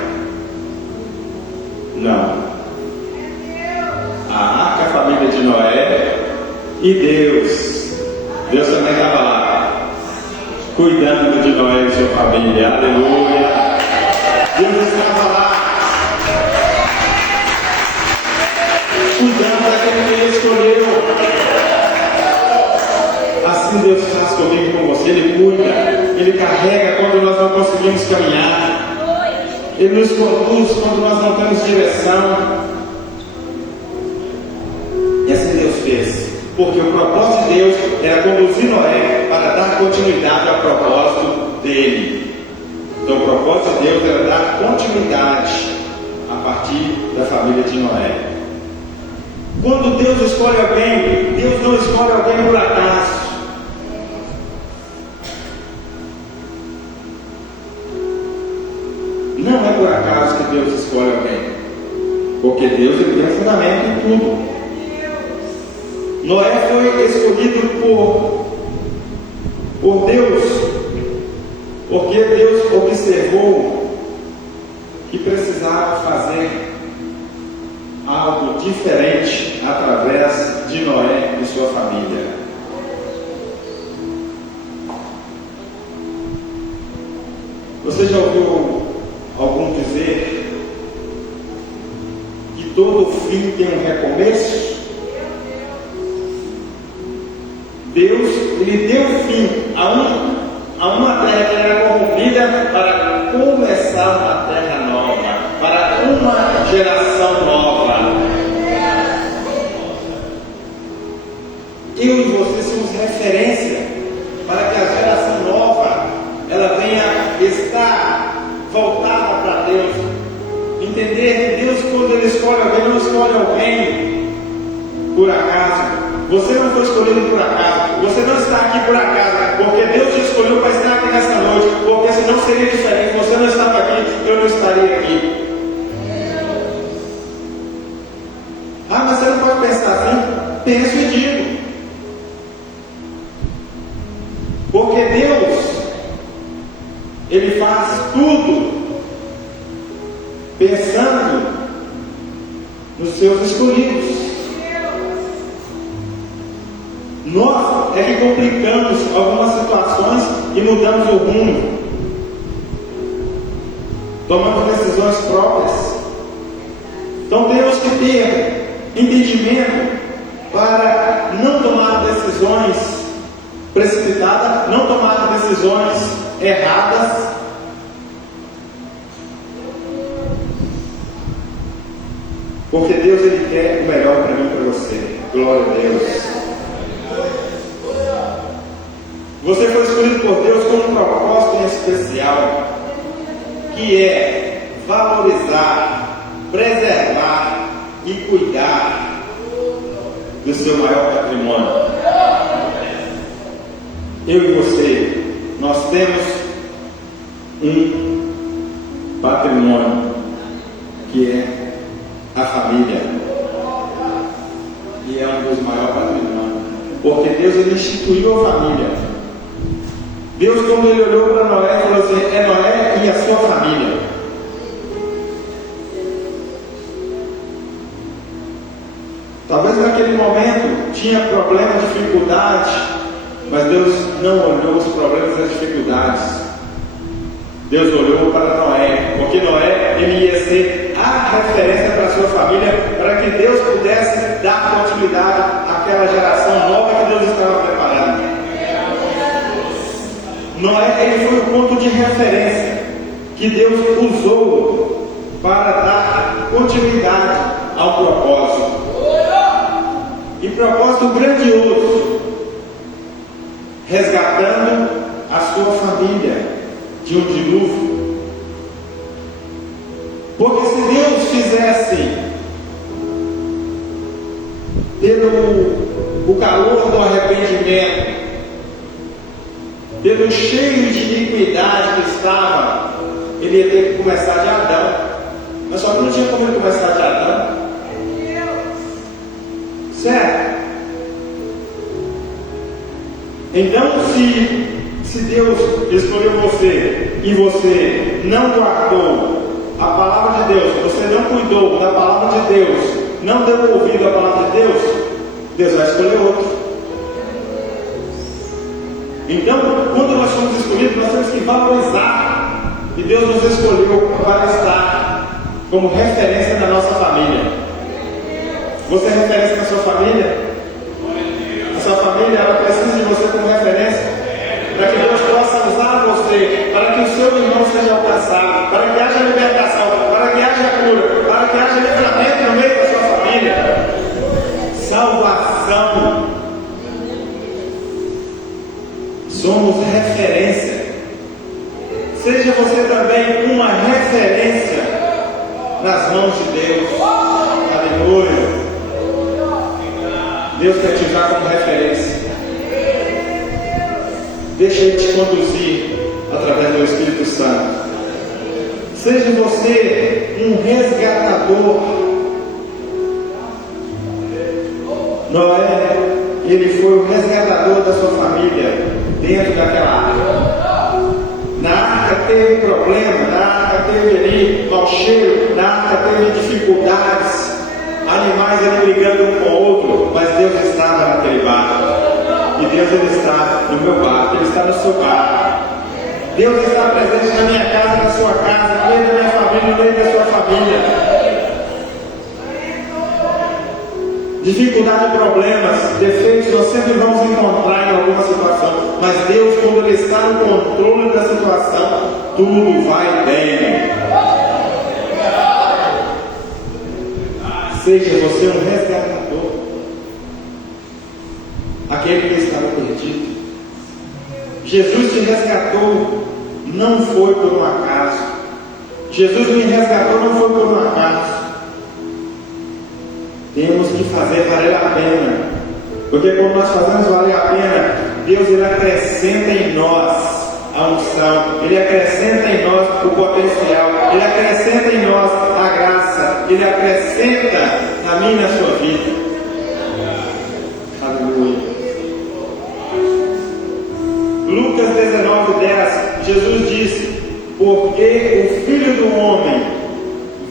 Não. A arca, a família de Noé e Deus também estava lá, cuidando de Noé e sua família. Aleluia. Deus estava lá, cuidando daquele que Ele escolheu. Assim Deus faz comigo e com você. Ele cuida, Ele carrega quando nós não conseguimos caminhar, Ele nos conduz quando nós não temos direção. E assim Deus fez, porque o propósito de Deus era conduzir Noé para dar continuidade ao propósito dele. Então o propósito de Deus era dar continuidade a partir da família de Noé. Quando Deus escolhe alguém, Deus não escolhe alguém por acaso. Não é por acaso que Deus escolhe alguém, porque Deus tem um fundamento em tudo. Noé foi escolhido por Deus, porque Deus observou que precisava fazer algo diferente através de Noé e sua família. Você já ouviu algum dizer que todo fim tem um recomeço? Deus, Ele deu fim a uma terra que era corrompida para começar uma terra nova, para uma geração nova. Eu e você somos referência para que a geração nova ela venha estar voltada para Deus, entender que Deus, quando Ele escolhe alguém, não escolhe alguém por acaso. Você não foi escolhido por acaso, você não está aqui por acaso, porque Deus te escolheu para estar aqui nessa noite, porque senão seria diferente. Você não estava aqui, eu não estaria aqui. Ah, mas você não pode pensar assim? Penso e digo. Porque Deus, Ele faz tudo pensando nos seus escolhidos. Nós é que complicamos algumas situações e mudamos o rumo. Tomamos decisões próprias. Então temos que ter entendimento para não tomar decisões precipitadas, não tomar decisões erradas. Porque Deus, Ele quer o melhor para mim e para você. Glória a Deus. Você foi escolhido por Deus com um propósito em especial, que é valorizar, preservar e cuidar do seu maior patrimônio. Eu e você, nós temos um patrimônio que é a família, e é um dos maiores patrimônios, porque Deus, Ele instituiu a família. Deus, quando Ele olhou para Noé, falou assim: é Noé e a sua família. Talvez naquele momento tinha problema, dificuldade, mas Deus não olhou os problemas e as dificuldades. Deus olhou para Noé, porque Noé, ele ia ser a referência para a sua família, para que Deus pudesse dar continuidade àquela geração nova que Deus estava preparando. Noé, ele foi o ponto de referência que Deus usou para dar continuidade ao propósito. E propósito grandioso, resgatando a sua família de um dilúvio. Porque se Deus fizesse pelo calor do arrependimento, pelo cheio de iniquidade que estava, Ele ia ter que começar de Adão. Mas só que não tinha como ele começar de Adão. Certo? Então, se Deus escolheu você e você não guardou a palavra de Deus, você não cuidou da palavra de Deus, não deu ouvido à palavra de Deus, Deus vai escolher outro. Então, quando nós somos escolhidos, nós temos que valorizar. E Deus nos escolheu para estar como referência da nossa família. Você é referência na sua família? A sua família, ela precisa de você como referência, para que Deus possa usar você, para que o seu irmão seja alcançado, para que haja libertação, para que haja cura, para que haja livramento no meio da sua família. Salvação. Somos referência. Seja você também uma referência nas mãos de Deus. Aleluia. Deus quer te usar como referência. Deixa Ele te conduzir através do Espírito Santo. Seja você um resgatador. Noé, ele foi o resgatador da sua família dentro daquela arca. Na arca teve problema, na arca teve ali mau cheiro, na arca teve dificuldades, animais ali brigando um com o outro, mas Deus estava naquele barco. E Deus, Ele está no meu barco, Ele está no seu barco. Deus está presente na minha casa, na sua casa, no meio da minha família, no meio da sua família. Dificuldade, problemas, defeitos nós sempre vamos encontrar em alguma situação, mas Deus, quando Ele está no controle da situação, tudo vai bem. Seja você um resgatador, aquele que estava perdido. Jesus te resgatou, não foi por um acaso. Jesus me resgatou, não foi por um acaso. Temos que fazer valer a pena, porque quando nós fazemos valer a pena, Deus, Ele acrescenta em nós a unção, Ele acrescenta em nós o potencial, Ele acrescenta em nós a graça, Ele acrescenta a mim na sua vida. Aleluia. Lucas 19:10, Jesus disse: porque o Filho do Homem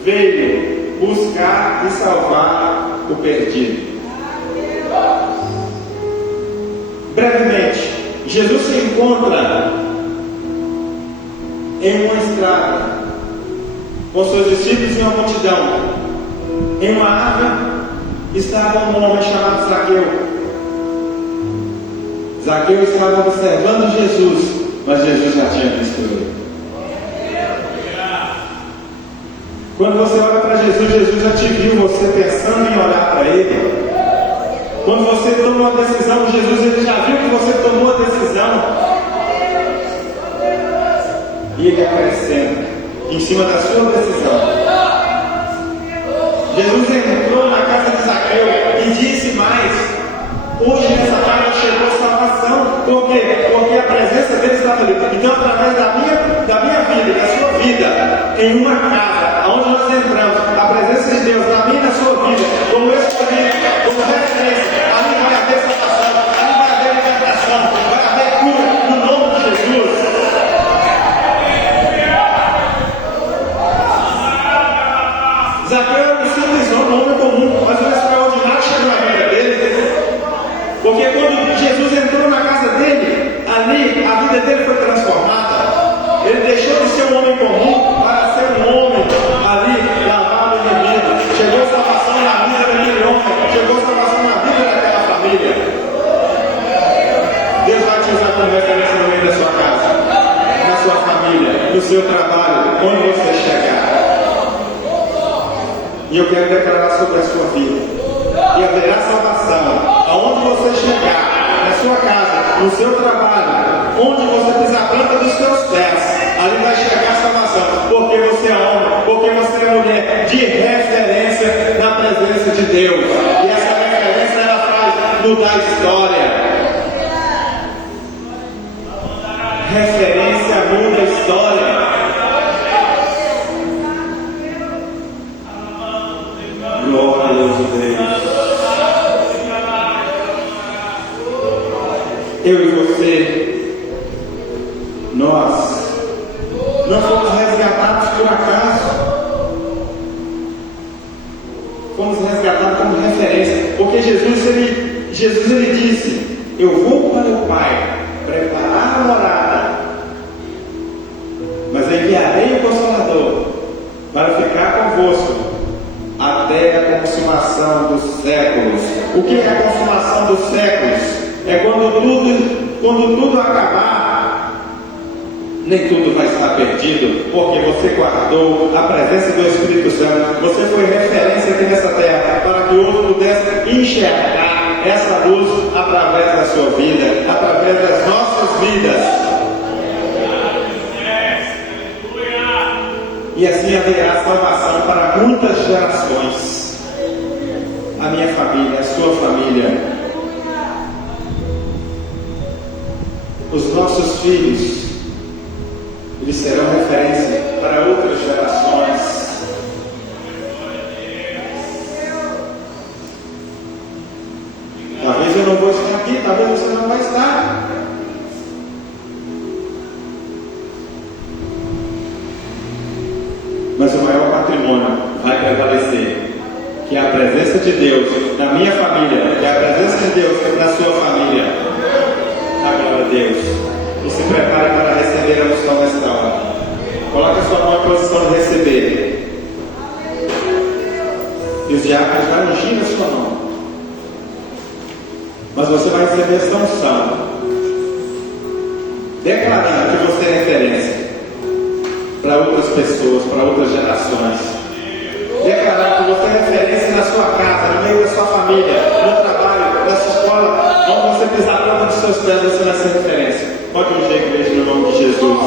veio buscar e salvar o perdido. Brevemente, Jesus se encontra em uma estrada com seus discípulos e uma multidão. Em uma árvore estava um homem chamado Zaqueu. Zaqueu estava observando Jesus, mas Jesus já tinha visto ele. Quando você olha para Jesus, Jesus já te viu, você pensando em olhar para ele. Quando você toma uma decisão, Jesus ele já viu que você tomou a decisão. E ele acrescenta em cima da sua decisão. Jesus entrou na casa de Zaqueu e disse mais: hoje nessa casa chegou salvação. Por quê? Porque a presença dele estava ali. Então, através da minha vida, da sua vida, em uma casa, onde nós entramos, a presença de Deus na minha e na sua vida, como escolhido, como referência, ali vai haver salvação, ali vai haver libertação, vai haver cura no nome de Jesus. Zaqueu é um simples homem comum, mas o extraordinário chegou na vida dele. Porque quando Jesus entrou na casa dele, ali a vida dele foi transformada. Ele deixou de ser um homem comum para ser um homem ali lavado em inimigo. Chegou salvação na vida daquele homem, chegou salvação na vida daquela família. Deus vai te usar como referência no meio da sua casa, na sua família, no seu trabalho, onde você chegar. E eu quero declarar sobre a sua vida: e haverá salvação aonde você chegar, na sua casa, no seu trabalho, onde você pisar a planta dos seus pés, ali vai chegar a salvação, porque você é homem, porque você é mulher de referência na presença de Deus. E essa referência ela faz mudar a história. Referência muda a história. Glória a Deus. Eu e você, nós não fomos resgatados por acaso. Fomos resgatados como referência. Porque Jesus ele disse: eu vou para o Pai preparar a morada, mas enviarei o Consolador para ficar convosco até a consumação dos séculos. O que é a consumação dos séculos? É quando tudo acabar, nem tudo vai estar perdido, porque você guardou a presença do Espírito Santo. Você foi referência aqui nessa terra para que o outro pudesse enxergar essa luz através da sua vida, através das nossas vidas. E assim haverá salvação para muitas gerações. A minha família, a sua família, os nossos filhos, eles serão referência para outras gerações. Talvez eu não vou estar aqui, talvez você não vai estar. Mas o maior patrimônio vai prevalecer, que é a presença de Deus na minha família, que é a presença de Deus na sua família. A glória a Deus. E se prepare para receber a unção nesta hora. Coloque a sua mão em posição de receber. E os diáconos vão ungir a sua mão. Mas você vai receber essa unção, declarando que você é referência para outras pessoas, para outras gerações. Declarar que você é referência na sua casa, no meio da sua família, no trabalho, na sua escola, onde você pisar a planta dos seus pés, você vai ser referência. Pode ungir a igreja no nome de Jesus.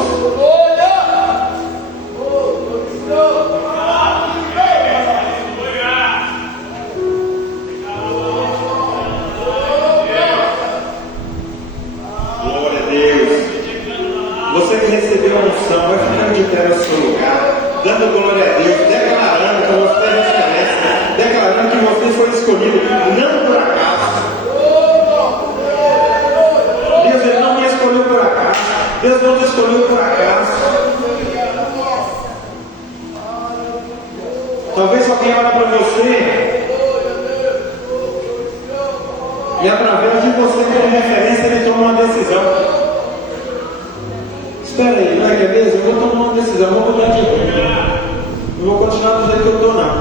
Glória a Deus. Você que recebeu a unção, vai ficando de pé no seu lugar, dando glória a Deus, declarando que você é referência, declarando que você foi escolhido não por acaso. Deus ele não me escolheu por acaso. Deus não te escolheu por acaso. Talvez alguém olhe para você e através de você como referência ele toma uma decisão. Espera aí, não é que é mesmo? Eu vou tomar uma decisão, vou mudar de rumo. Não vou continuar do jeito que eu estou, não.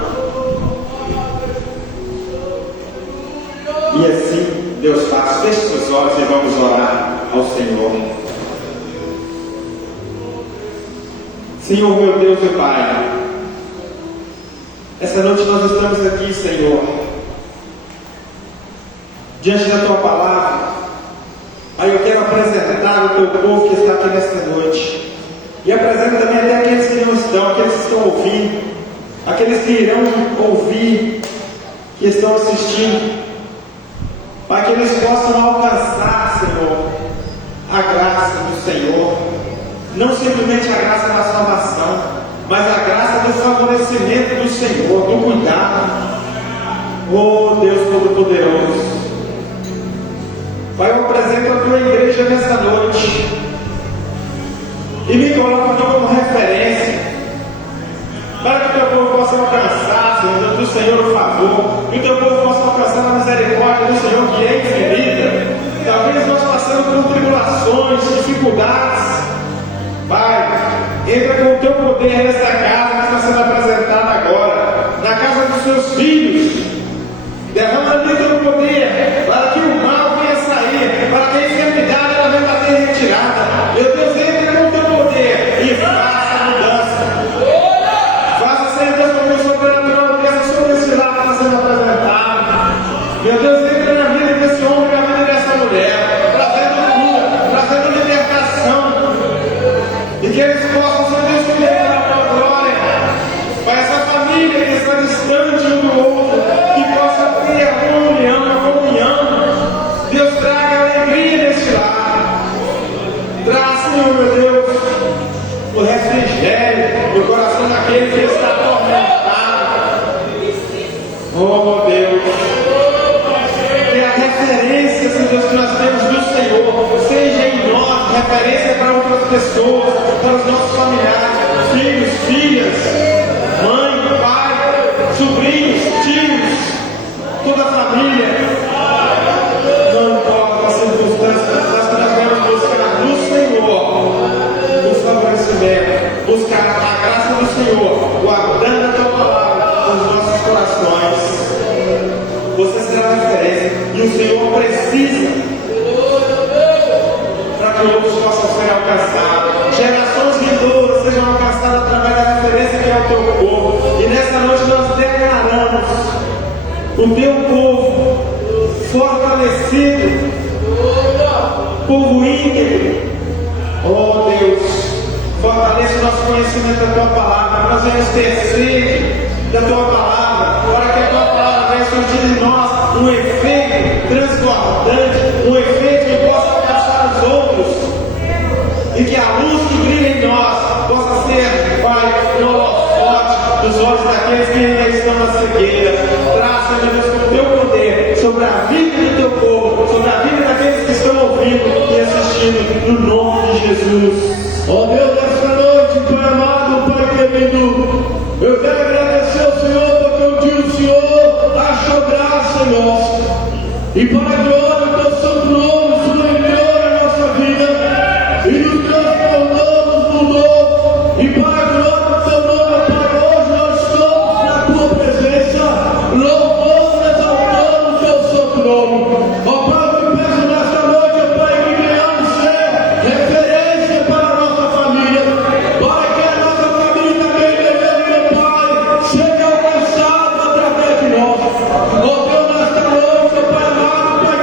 E assim Deus faz. Feche seus olhos e vamos orar ao Senhor. Senhor, meu Deus e Pai, essa noite nós estamos aqui, Senhor, diante da Tua palavra. Aí eu quero apresentar o Teu povo que está aqui nesta noite. E apresento também até aqueles que não estão, aqueles que estão ouvindo, aqueles que irão ouvir, que estão assistindo, para que eles possam alcançar, Senhor, a graça do Senhor. Não simplesmente a graça da salvação, mas a graça do favorecimento do Senhor, do cuidado. Oh Deus Todo-Poderoso, Pai, eu apresento a Tua igreja nessa noite e me coloco aqui como referência para que o Teu povo possa alcançar, Senhor, do Senhor o favor, que o Teu povo possa alcançar a misericórdia do Senhor, que é infinita. Talvez nós passamos por tribulações, dificuldades. Pai, entra com o Teu poder nessa casa que está sendo apresentada agora, na casa dos Seus filhos. Derrama ali o Teu poder para que o mal venha sair, para que a enfermidade ela venha bater retirada. Meu Deus, entra com o Teu poder e faça a mudança. Faça, Senhor Deus, com o sobrenatural dessa sobre esse lar que está sendo apresentado. Meu Deus, entra na vida desse homem, na vida dessa mulher, trazendo cura, trazendo libertação. E que eles possam, Senhor Deus, viver para a Tua glória. Para essa família que está distante um do outro, que possa ter a comunhão. Deus, traga alegria neste lar. Traz, Senhor, meu Deus, o refrigério no coração daquele que está atormentado. Oh, Deus. Que a referência, Senhor Deus, que nós temos do Senhor seja em nós referência para outras pessoas, para os nossos familiares, filhos, filhas, mãe, pai, sobrinhos, tios, toda a família. Não importa as circunstâncias, nós devemos buscar no Senhor o favorecimento, buscar a graça do Senhor, guardando a Tua palavra nos nossos corações. Você será a referência e o Senhor precisa para que outros possam ser alcançados. Gerações vindouras sejam alcançadas através da referência que é o Teu povo. E nessa noite nós declaramos o Teu povo fortalecido, povo íntegro. Oh Deus, fortaleça o nosso conhecimento da Tua palavra, que nós venhamos ter sede da Tua palavra, para que a Tua palavra venha surgir em nós um efeito transbordante, um efeito que possa alcançar os outros, e que a luz que brilha em nós possa ser, Pai, no holofote dos olhos daqueles que ainda estão na cegueira. Traz, Senhor Deus, com o Teu poder sobre a vida do Teu povo, sobre a vida daqueles que estão ouvindo e assistindo, no nome de Jesus. Ó Deus, nessa noite, Pai amado, Pai querido, eu quero agradecer ao Senhor porque um dia o Senhor achou graça em nós. E para a glória do Teu santo nome, o Senhor entrou na nossa vida e nos transformou, nos mudou. E para a glória do Teu nome, Pai, hoje nós estamos na Tua presença, louvando, exaltando o Teu santo nome. Ó Pai, eu te peço nesta noite, ó Pai, que venhamos ser referência para a nossa família, para que a nossa família também, meu Pai, seja alcançada através de nós. Ó Deus, nesta noite, ó Pai amado, Pai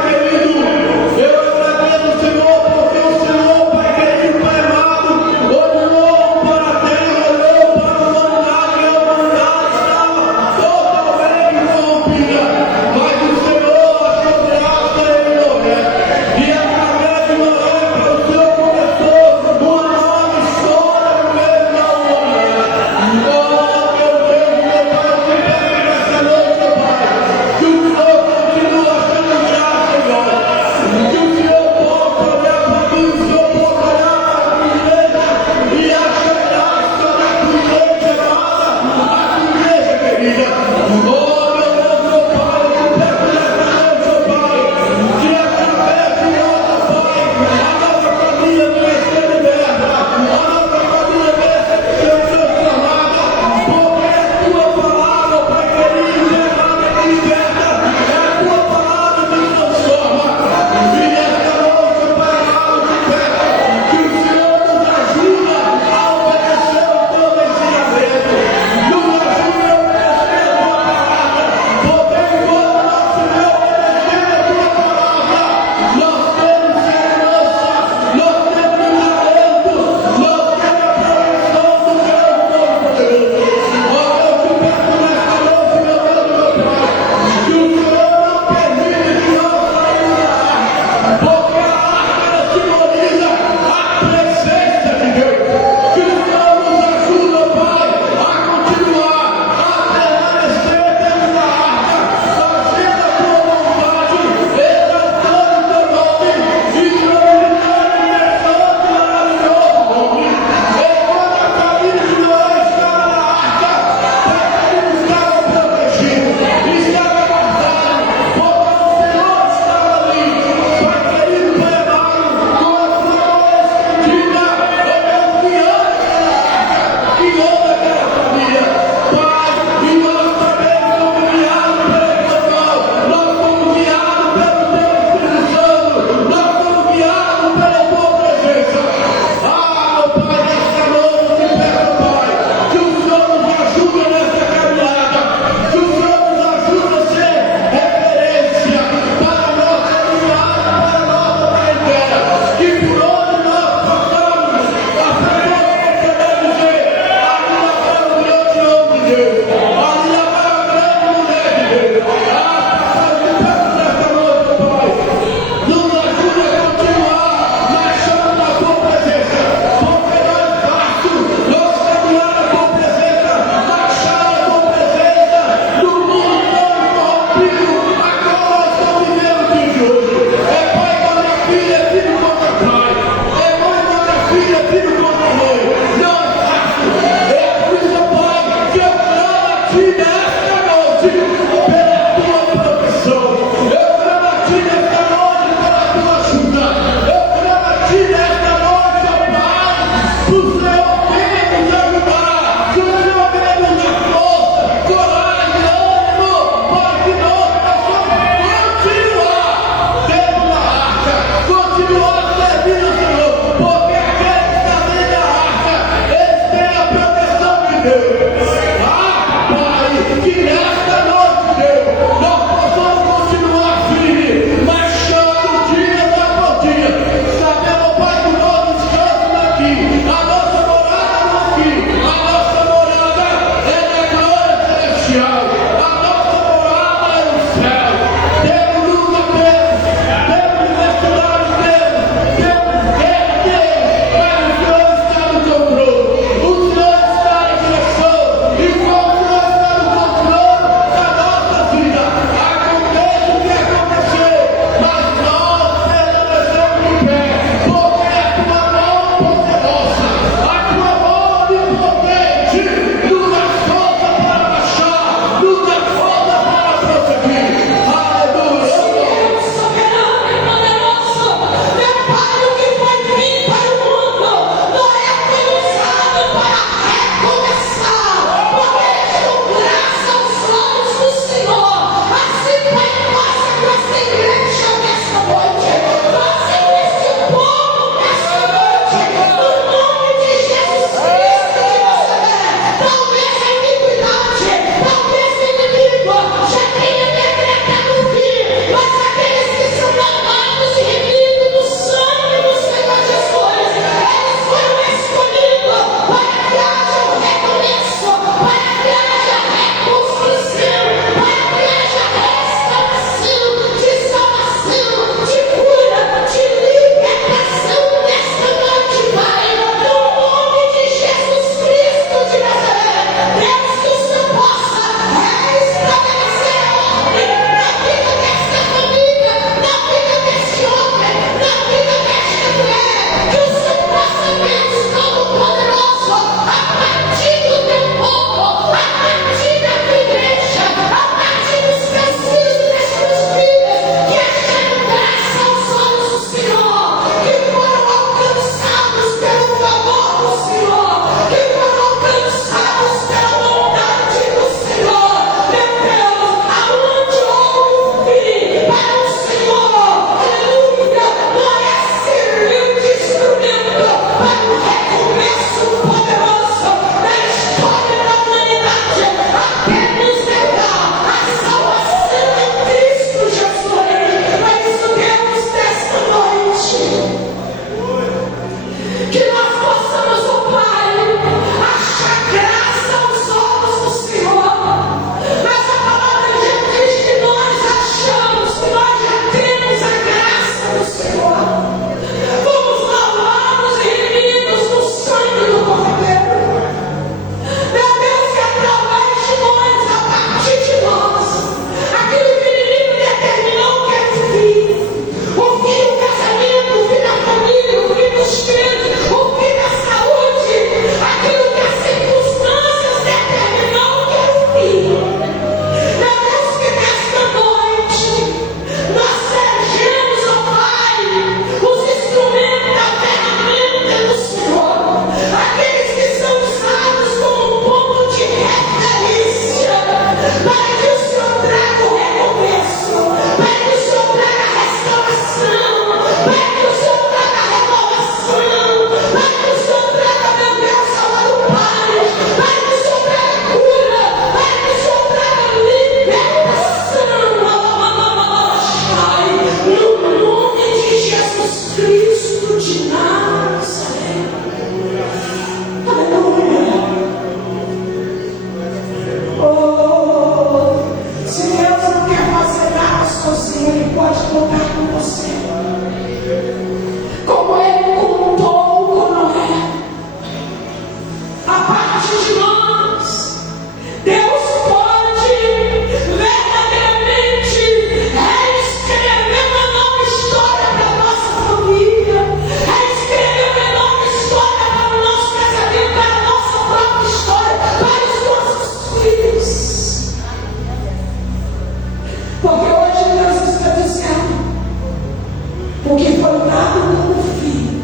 O que foi dado como filho,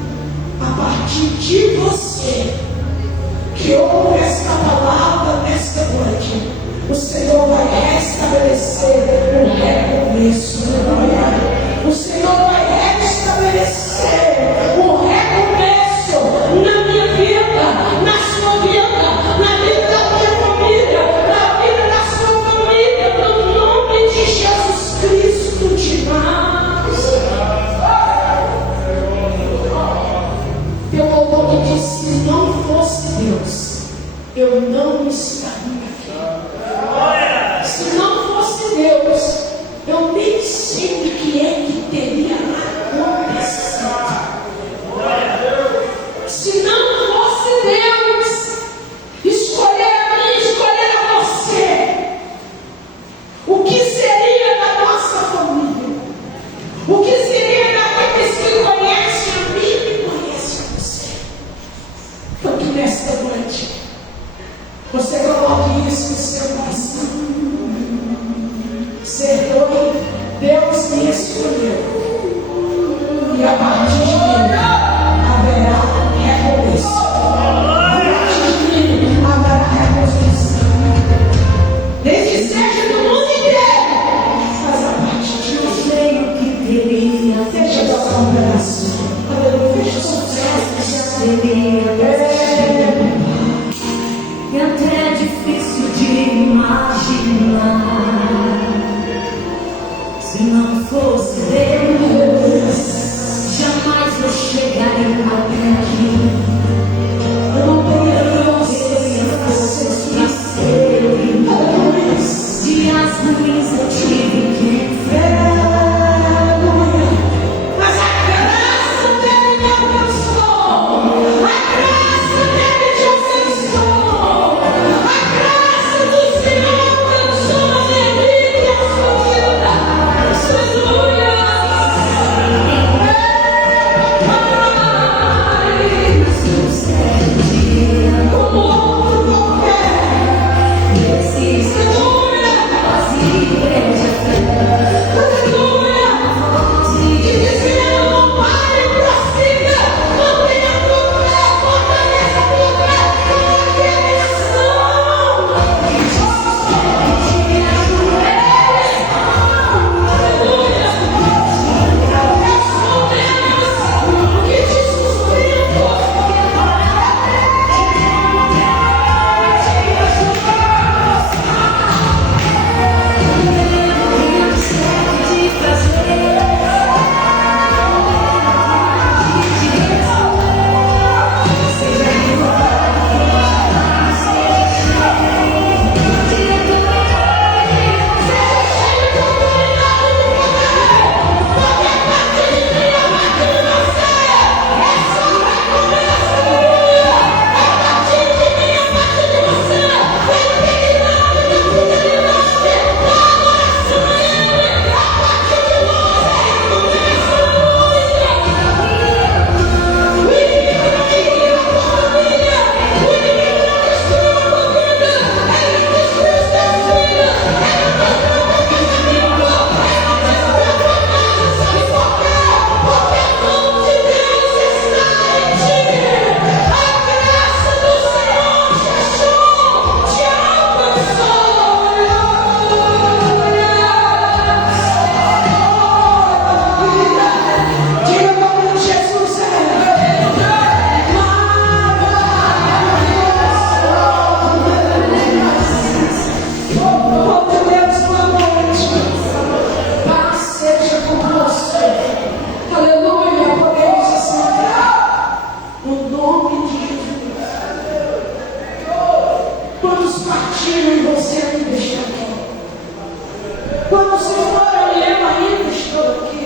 a partir de você, que ouve esta palavra nesta noite, o Senhor vai restabelecer o recomeço. O Senhor vai restabelecer o recomeço na minha vida, na sua vida, na vida da minha família, na vida da sua família, no nome de Jesus Cristo de Nazaré. Teu louvor que disse: se não fosse Deus, eu não estaria aqui. Se não fosse Deus, eu nem sei o que é que teria acontecido. Se não fosse Deus escolher a mim, escolher a você, o que seria da nossa família? O que seria daqueles que conhecem a mim e conhecem a você? Então que nesta noite você coloque isso no seu coração. Perdoe, Deus me escolheu, e a partir de mim haverá recomeço. A partir de mim haverá reconstrução. Nem que seja do mundo inteiro, mas a partir de mim sei o que teria. Fecha a tua congregação. Aleluia. Fecha o sucesso. É até difícil de imaginar. Se não fosse Deus, jamais eu chegaria até aqui. Eu não teria forças para ser. Dias ruins eu tive que enfrentar. Mas a graça dele me alcançou. A graça dele te alcançou. A graça do Senhor alcançou a minha vida e a sua vida. Aleluia. Como outro qualquer. Aleluia. Aleluia. E dizendo: não pare, prossiga. Mantenha a tua fé, fortaleça a tua fé. Coloque a missão. Aleluia. Que te sustenta. Diga como Jesus é maravilhoso. Oh, meu Deus, boa noite. Paz seja convosco. Aleluia. Podemos assentar no nome de Jesus. Quantos partiram e você me deixou aqui? Quantos foram e eu ainda estou aqui?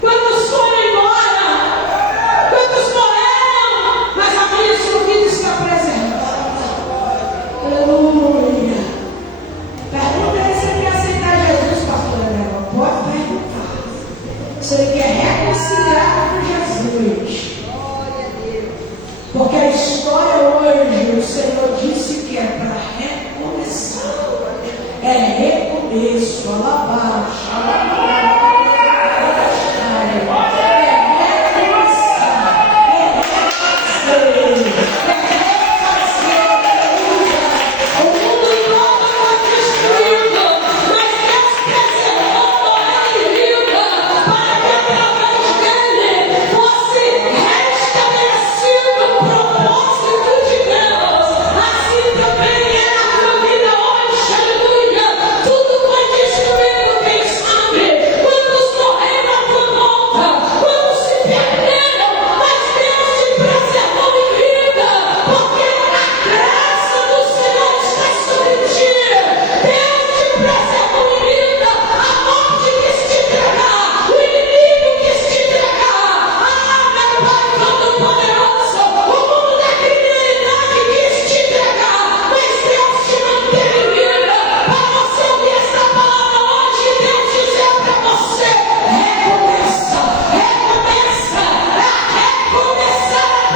Quantos foram embora? Quantos morreram? Mas a minha sua vida está preservada. Aleluia. Pergunta se ele quer aceitar Jesus, pastor Daniel. Pode perguntar. Se ele quer reconciliar com Jesus. Porque a história hoje, o Senhor disse que é para recomeçar. É recomeço, alabaixo. É recomeçar. É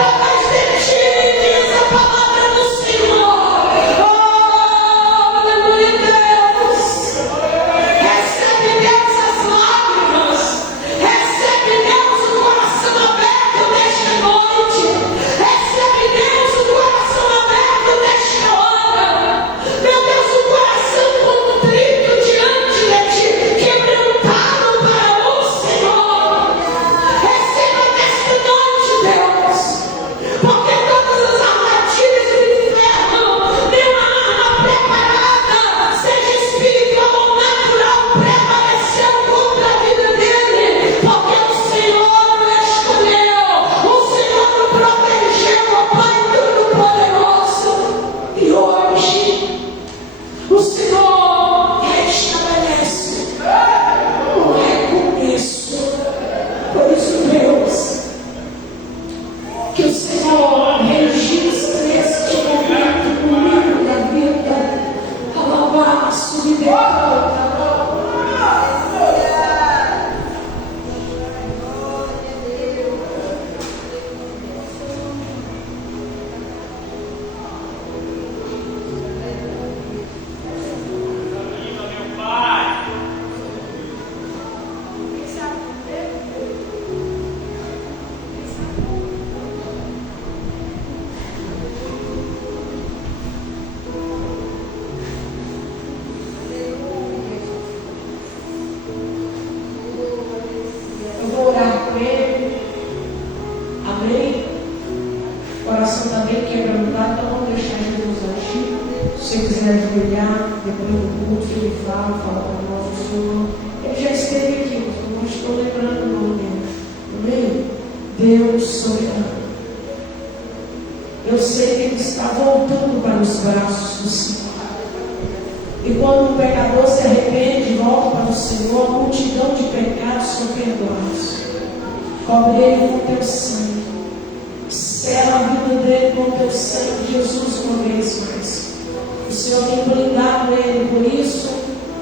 através de ti, diz a palavra do Senhor. Oh, aleluia, Deus. Recebe, Deus, as lágrimas. Recebe, Deus, o coração aberto nesta noite. Recebe, Deus, o coração aberto nesta hora. Meu Deus, o coração contrito diante de ti, quebrantado para o Senhor. Receba nesta noite, Deus, porque todas as armadilhas do inferno, nenhuma arma preparada, seja espiritual ou natural, prevaleceu contra a vida dele, porque o Senhor o escolheu, o Senhor o protegeu, ó Pai Todo-Poderoso. E hoje, o Senhor restabelece um recomeço. Por isso, Deus, que o Senhor registre este momento no livro da vida. Alabaço de Deus. Eu vou orar com ele. Amém? O coração está bem quebrantado, então vamos deixar Jesus agir. Se você quiser ajoelhar, depois do culto, ele fala para nós o Senhor. Ele já esteve aqui, mas eu não estou lembrando o nome dele. Amém? Deus soberano. Eu sei que ele está voltando para os braços do Senhor. E quando o pecador se arrepende e volta para o Senhor, a multidão de pecados são perdoados. Cobre ele com teu sangue. Sela a vida dele com teu sangue, Jesus, uma vez mais. O Senhor tem blindado ele, por isso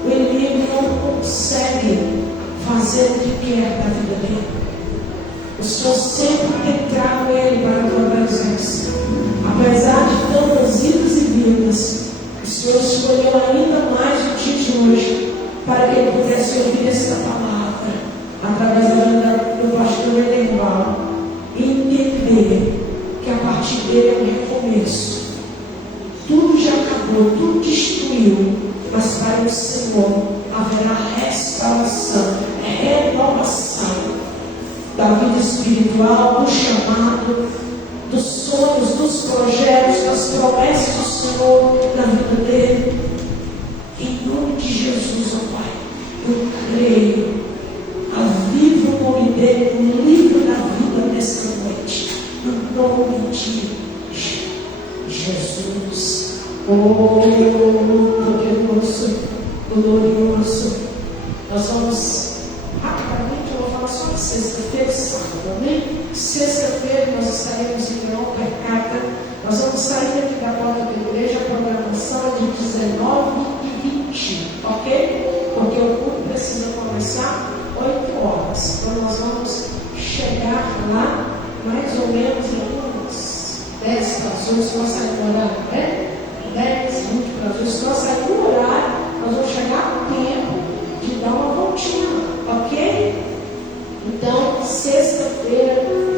o inimigo não consegue fazer o que quer da vida dele. O Senhor sempre tem trago ele para a tua presença. Apesar de tantas idas e vindas, o Senhor escolheu ainda mais o dia de hoje para que ele pudesse ouvir esta palavra através da vida do pastor Edenval e entender que a partir dele é um recomeço. Tudo já acabou, tudo destruiu, mas para o Senhor haverá restauração, renovação da vida espiritual, do chamado, dos sonhos, dos projetos, das promessas do Senhor na vida dele. Em nome de Jesus, ó Pai, eu creio. Aviva o nome dele no livro da vida nesta noite. No nome de Jesus. Oh, poderoso, glorioso. Nós vamos rapidamente, eu vou falar só de sexta-feira e sábado, amém? Sexta-feira nós estaremos em Leão Percata. Nós vamos sair daqui da porta da igreja. A programação é de 19 e 20, ok? Porque o culto precisa começar 8 horas. Então nós vamos chegar lá mais ou menos em umas 10 para as 8. Nós saímos no horário, né? 10, 20 para as 8. Se nós sairmos no horário, nós vamos chegar no tempo de dar uma voltinha, ok? Então, sexta-feira,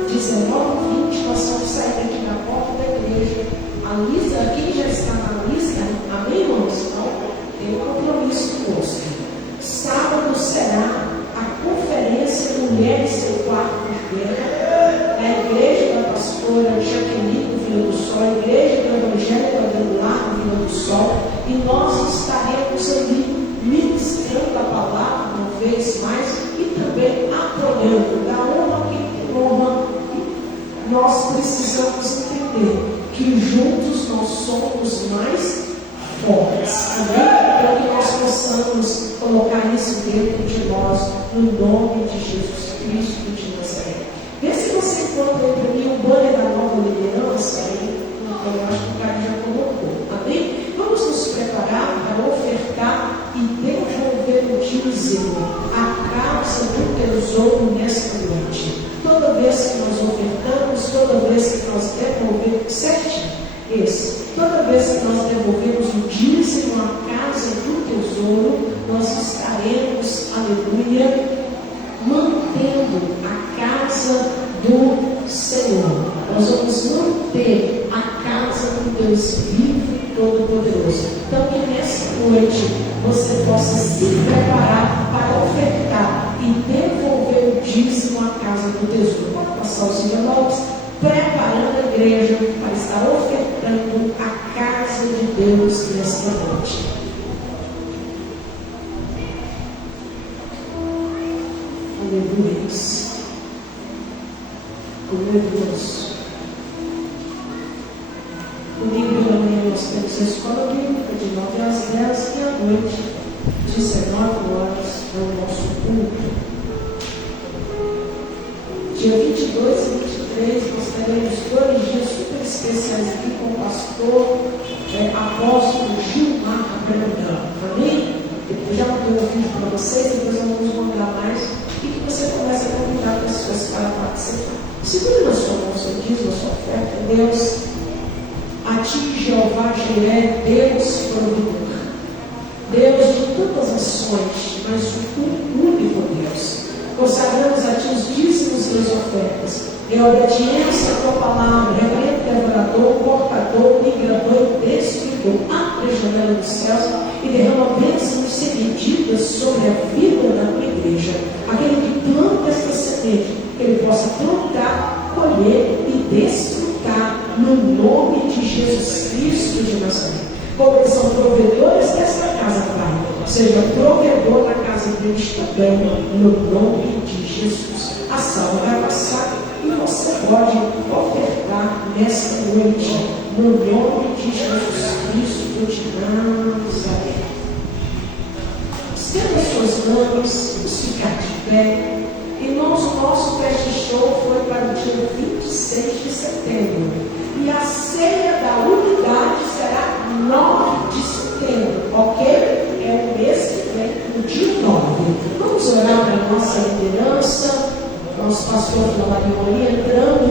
19 e 20, nós vamos sair daqui da porta da igreja. A lista, quem já está na lista, amém, irmãos? Então, tem um compromisso conosco. Sábado será a conferência Mulheres em Quarto de Guerra, na igreja da pastora Jaqueline do Vila do Sol, a igreja do Evangelho Quadrangular do Vila do Sol, e nós estaremos ali ministrando a palavra uma vez mais e também apoiando, da honra que honra. Nós precisamos entender que juntos nós somos mais fortes, amém? Para que nós possamos colocar isso dentro de nós, no nome de Jesus Cristo de Nazaré. Vê se você encontra para mim o banner da nova liderança aí. Eu acho que o cara já colocou, amém? Vamos nos preparar para ofertar e devolver o dízimo, a causa do tesouro nesta noite. Toda vez que nós ofertamos, toda vez que nós esse. Toda vez que nós devolvemos o dízimo à casa do tesouro, nós estaremos, aleluia, mantendo a casa do Senhor. Nós vamos manter a casa do Deus vivo e todo-poderoso. Então, que nessa noite você possa se preparar para ofertar e devolver o dízimo à casa do tesouro. Pode passar os envelopes, preparando a igreja para estar ofertando a casa de Deus nesta noite. Aleluia. Glorioso. Domingo de manhã nós temos a escola bíblica de 9 às 10 e à noite, 19 horas, é o nosso culto. Dia 22 e 23 nós teremos 2 dias super especiais aqui com o pastor apóstolo Gilmar Abraham. Amém? Eu já mandei um vídeo para vocês, depois nós vamos mandar mais e que você comece a convidar pessoas para participar. Segure na sua mão, seu dízimo, a sua oferta. Deus, a ti, Jeová Jiré, Deus provedor. Deus de tantas ações, mas o único Deus. Consagramos a ti os dízimos e as ofertas. Em obediência à tua palavra, reverendo devorador, portador, migrador, destruidor, abre a janela dos céus e derrama bênçãos sem medidas sobre a vida da tua igreja. Aquele que planta esta semente, que ele possa plantar, colher e desfrutar no nome de Jesus Cristo de Nazaré. Como eles são provedores desta casa, Pai, seja provedor da casa deles também, no nome de Jesus. A salva vai passar e você pode ofertar nesta noite, no nome de Jesus Cristo de Nazaré. Estenda suas mãos, vamos ficar de pé. Irmãos, o nosso fast show foi para o dia 26 de setembro. E a ceia da unidade será 9 de setembro, ok? É o mês que vem, no dia 9. Vamos orar para a nossa liderança, nosso pastor Flávio entrando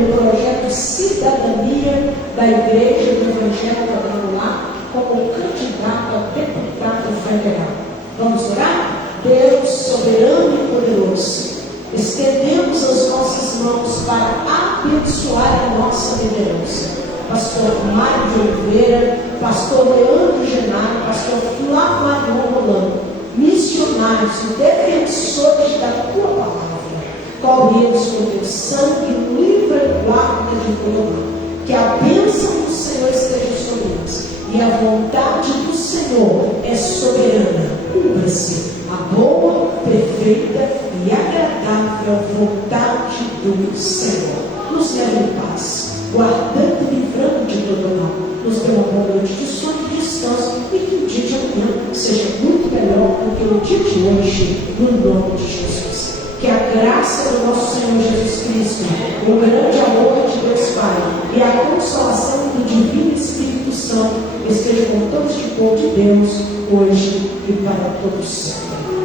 no projeto Cidadania da Igreja do Evangelho Quadrangular como candidato a deputado federal. Vamos orar? Deus soberano e poderoso, estendemos as nossas mãos para abençoar a nossa liderança. Pastor Mário de Oliveira, pastor Leandro Genaro, pastor Flávio Rolando, missionários e defensores da tua palavra. Cobre-nos com teu sangue, livra e guarda de todo. Que a bênção do Senhor esteja sobre nós. E a vontade do Senhor é soberana. Cumpra-se a boa, perfeita e agradável vontade do Senhor. Nos leve em paz, guardando e livrando de todo mal. Nos dê uma boa noite de sono e descanso e que o dia de amanhã seja muito melhor do que o dia de hoje, no nome de Jesus. Que a graça do nosso Senhor Jesus Cristo, o grande amor de Deus Pai e a consolação do Divino Espírito Santo esteja com todos de povo de Deus, hoje e para todos sempre.